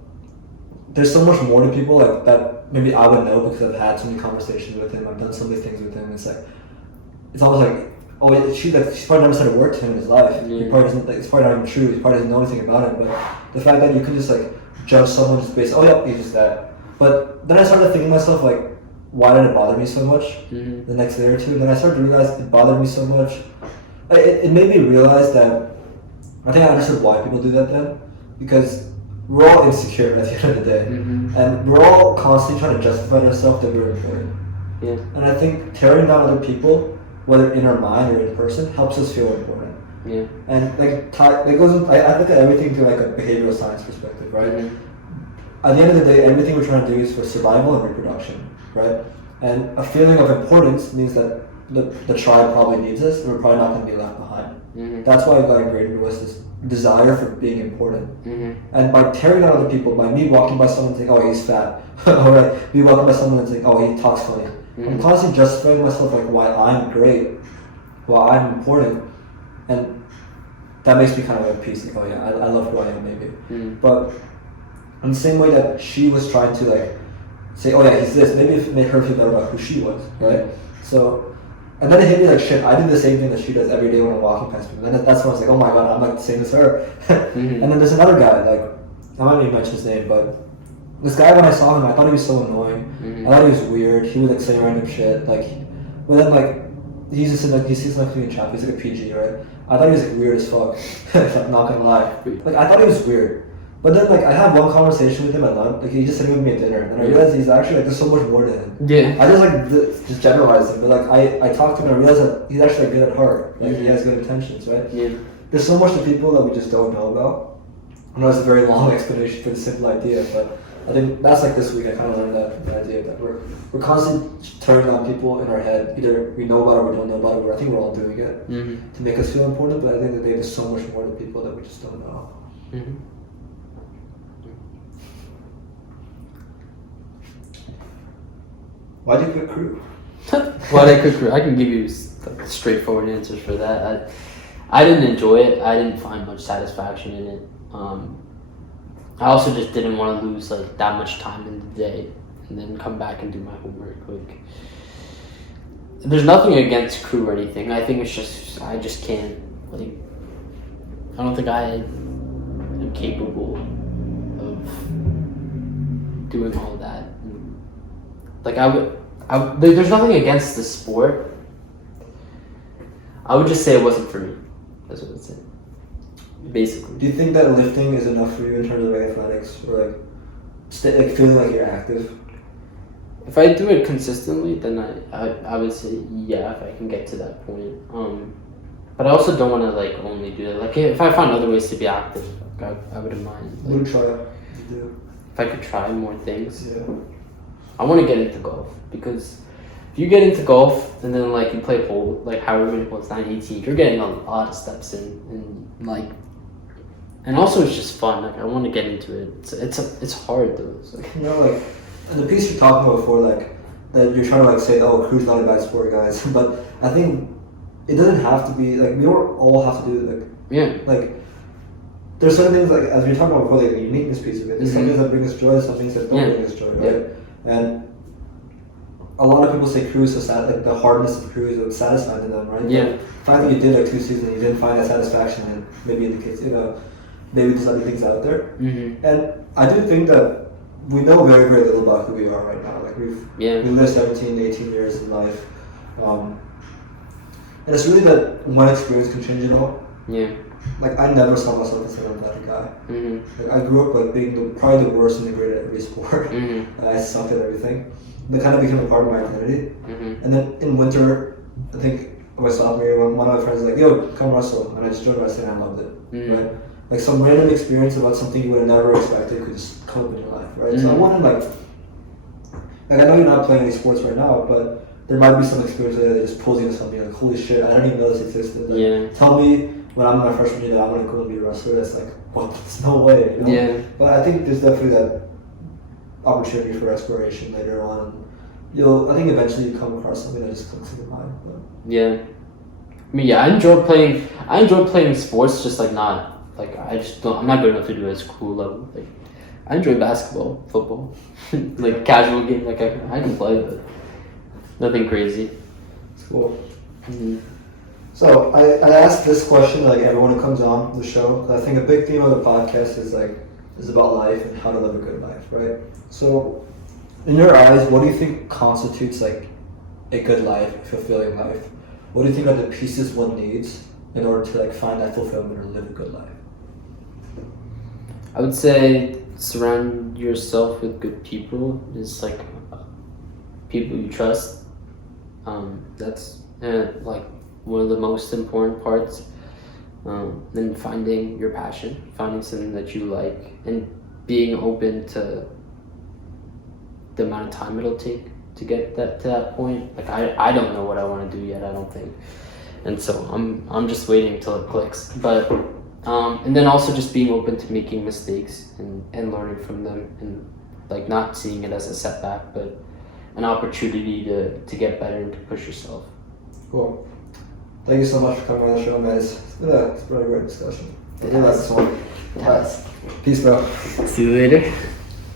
there's so much more to people like that. Maybe I would know because I've had so many conversations with him. I've done so many things with him. It's like, it's almost like, oh, she's probably never said a word to him in his life. Yeah. He probably doesn't. It's probably not even true. He probably doesn't know anything about it. But the fact that you can just like judge someone just based, oh yeah, he's just that. But then I started thinking to myself like, why did it bother me so much? Mm-hmm. The next day or two, and then I started to realize it bothered me so much. It made me realize that I think I understood why people do that then, because we're all insecure at the end of the day, mm-hmm. and we're all constantly trying to justify ourselves that we're important. Yeah. And I think tearing down other people, whether in our mind or in person, helps us feel important. Yeah. And like it goes. I look at everything through like a behavioral science perspective, right? Mm-hmm. At the end of the day, everything we're trying to do is for survival and reproduction, right? And a feeling of importance means that the tribe probably needs us, and we're probably not going to be left behind. Mm-hmm. That's why I got ingrained into us this desire for being important. Mm-hmm. And by tearing down other people, by me walking by someone and saying, oh, he's fat, or me walking by someone and saying, oh, he talks funny, mm-hmm. I'm constantly justifying myself like why I'm great, why I'm important, and that makes me kind of at peace. Like, oh yeah, I love who I am, maybe. Mm-hmm. But in the same way that she was trying to like say, oh yeah, he's this, maybe it made her feel better about who she was, right? So And then it hit me like, shit, I do the same thing that she does every day when I'm walking past people. And then that's when I was like, oh my god, I'm like the same as her. And then there's another guy, like, I might not even mention his name, but this guy, when I saw him, I thought he was so annoying. I thought he was weird. He would like say random shit. Like, but then like, he's just in like, he seems like in chat. He's like a PG, right? I thought he was like weird as fuck. I'm not gonna lie. Like, I thought he was weird. But then like, I had one conversation with him at lunch. Like, he just sitting with me at dinner, and I realized he's actually like, there's so much more to him. Yeah. I just like just generalized him, but like I talked to him and I realized that he's actually like, good at heart. Like, he has good intentions, right? Yeah. There's so much to people that we just don't know about. I know it's a very long explanation for the simple idea, but I think that's like this week I kind of learned that idea that we're constantly turning on people in our head. Either we know about it or we don't know about it, or I think we're all doing it to make us feel important, but I think that there's so much more to people that we just don't know. Why did you quit crew? Why did I quit crew? I can give you like, straightforward answers for that. I didn't enjoy it. I didn't find much satisfaction in it. I also just didn't want to lose like that much time in the day and then come back and do my homework. Like, there's nothing against crew or anything. I think it's just I just can't. Like, I don't think I am capable of doing all that. Like there's nothing against the sport. I would just say it wasn't for me. That's what I'd say. Basically. Do you think that lifting is enough for you in terms of like athletics, or like feeling like you're active? If I do it consistently, then I would say yeah, if I can get to that point. But I also don't want to like only do that. Like, if I find other ways to be active, like, I wouldn't mind. Like, what would you try to do? If I could try more things. Yeah. I want to get into golf, because if you get into golf and then like you play hole, like however many holes, 9, 18, you're getting a lot of steps in, and like, and also it's just fun. Like, I want to get into it. It's hard though. It's like, you know, like in the piece you're talking about before, like that you're trying to like say, oh, crew's not a bad sport, guys. But I think it doesn't have to be like we don't all have to do it. Like, yeah, like there's certain things like as we were talking about before, like the uniqueness piece of it. There's some things that bring us joy, some things that don't bring us joy, right? And a lot of people say crew is so sad, like the hardness of crew is satisfying to them, right? Yeah. The fact that you did like 2 seasons and you didn't find that satisfaction, and maybe indicates, you know, maybe there's other things out there. And I do think that we know very, very little about who we are right now. Like we live 17, 18 years in life. And it's really that one experience can change it all. Yeah. Like I never saw myself as an athletic guy. Like I grew up like being probably the worst and the great at every sport. I sucked at everything. That kind of became a part of my identity. And then in winter, I think my sophomore year, one of my friends was like, yo, come wrestle. And I just joined wrestling and I loved it. Right? Like some random experience about something you would have never expected could just come up in your life, right? So I wanted like I know you're not playing any sports right now, but there might be some experience there that just pulls you into something like, holy shit, I didn't even know this existed. Like, tell me when I'm in my freshman year that I'm gonna go and be a wrestler. That's like, what? There's no way. You know? Yeah. But I think there's definitely that opportunity for exploration later on. I think eventually you come across something that just clicks in your mind. But. Yeah. I mean, yeah, I enjoy playing sports, just like not. Like, I'm not good enough to do it at school level. Like, I enjoy basketball, football, like casual game. Like, I can play, but nothing crazy. It's cool. So I asked this question like everyone who comes on the show. I think a big theme of the podcast is about life and how to live a good life, right? So, in your eyes, what do you think constitutes like a good life, a fulfilling life? What do you think are the pieces one needs in order to like find that fulfillment or live a good life? I would say surround yourself with good people. Is like people you trust. That's like one of the most important parts. Then finding your passion, finding something that you like, and being open to the amount of time it'll take to get to that point. Like I don't know what I want to do yet. I don't think, and so I'm just waiting until it clicks. But and then also just being open to making mistakes and learning from them, and like not seeing it as a setback, but an opportunity to get better and to push yourself. Cool. Thank you so much for coming on the show, man. It's been a great discussion. I think that's this one. Peace, bro. See you later.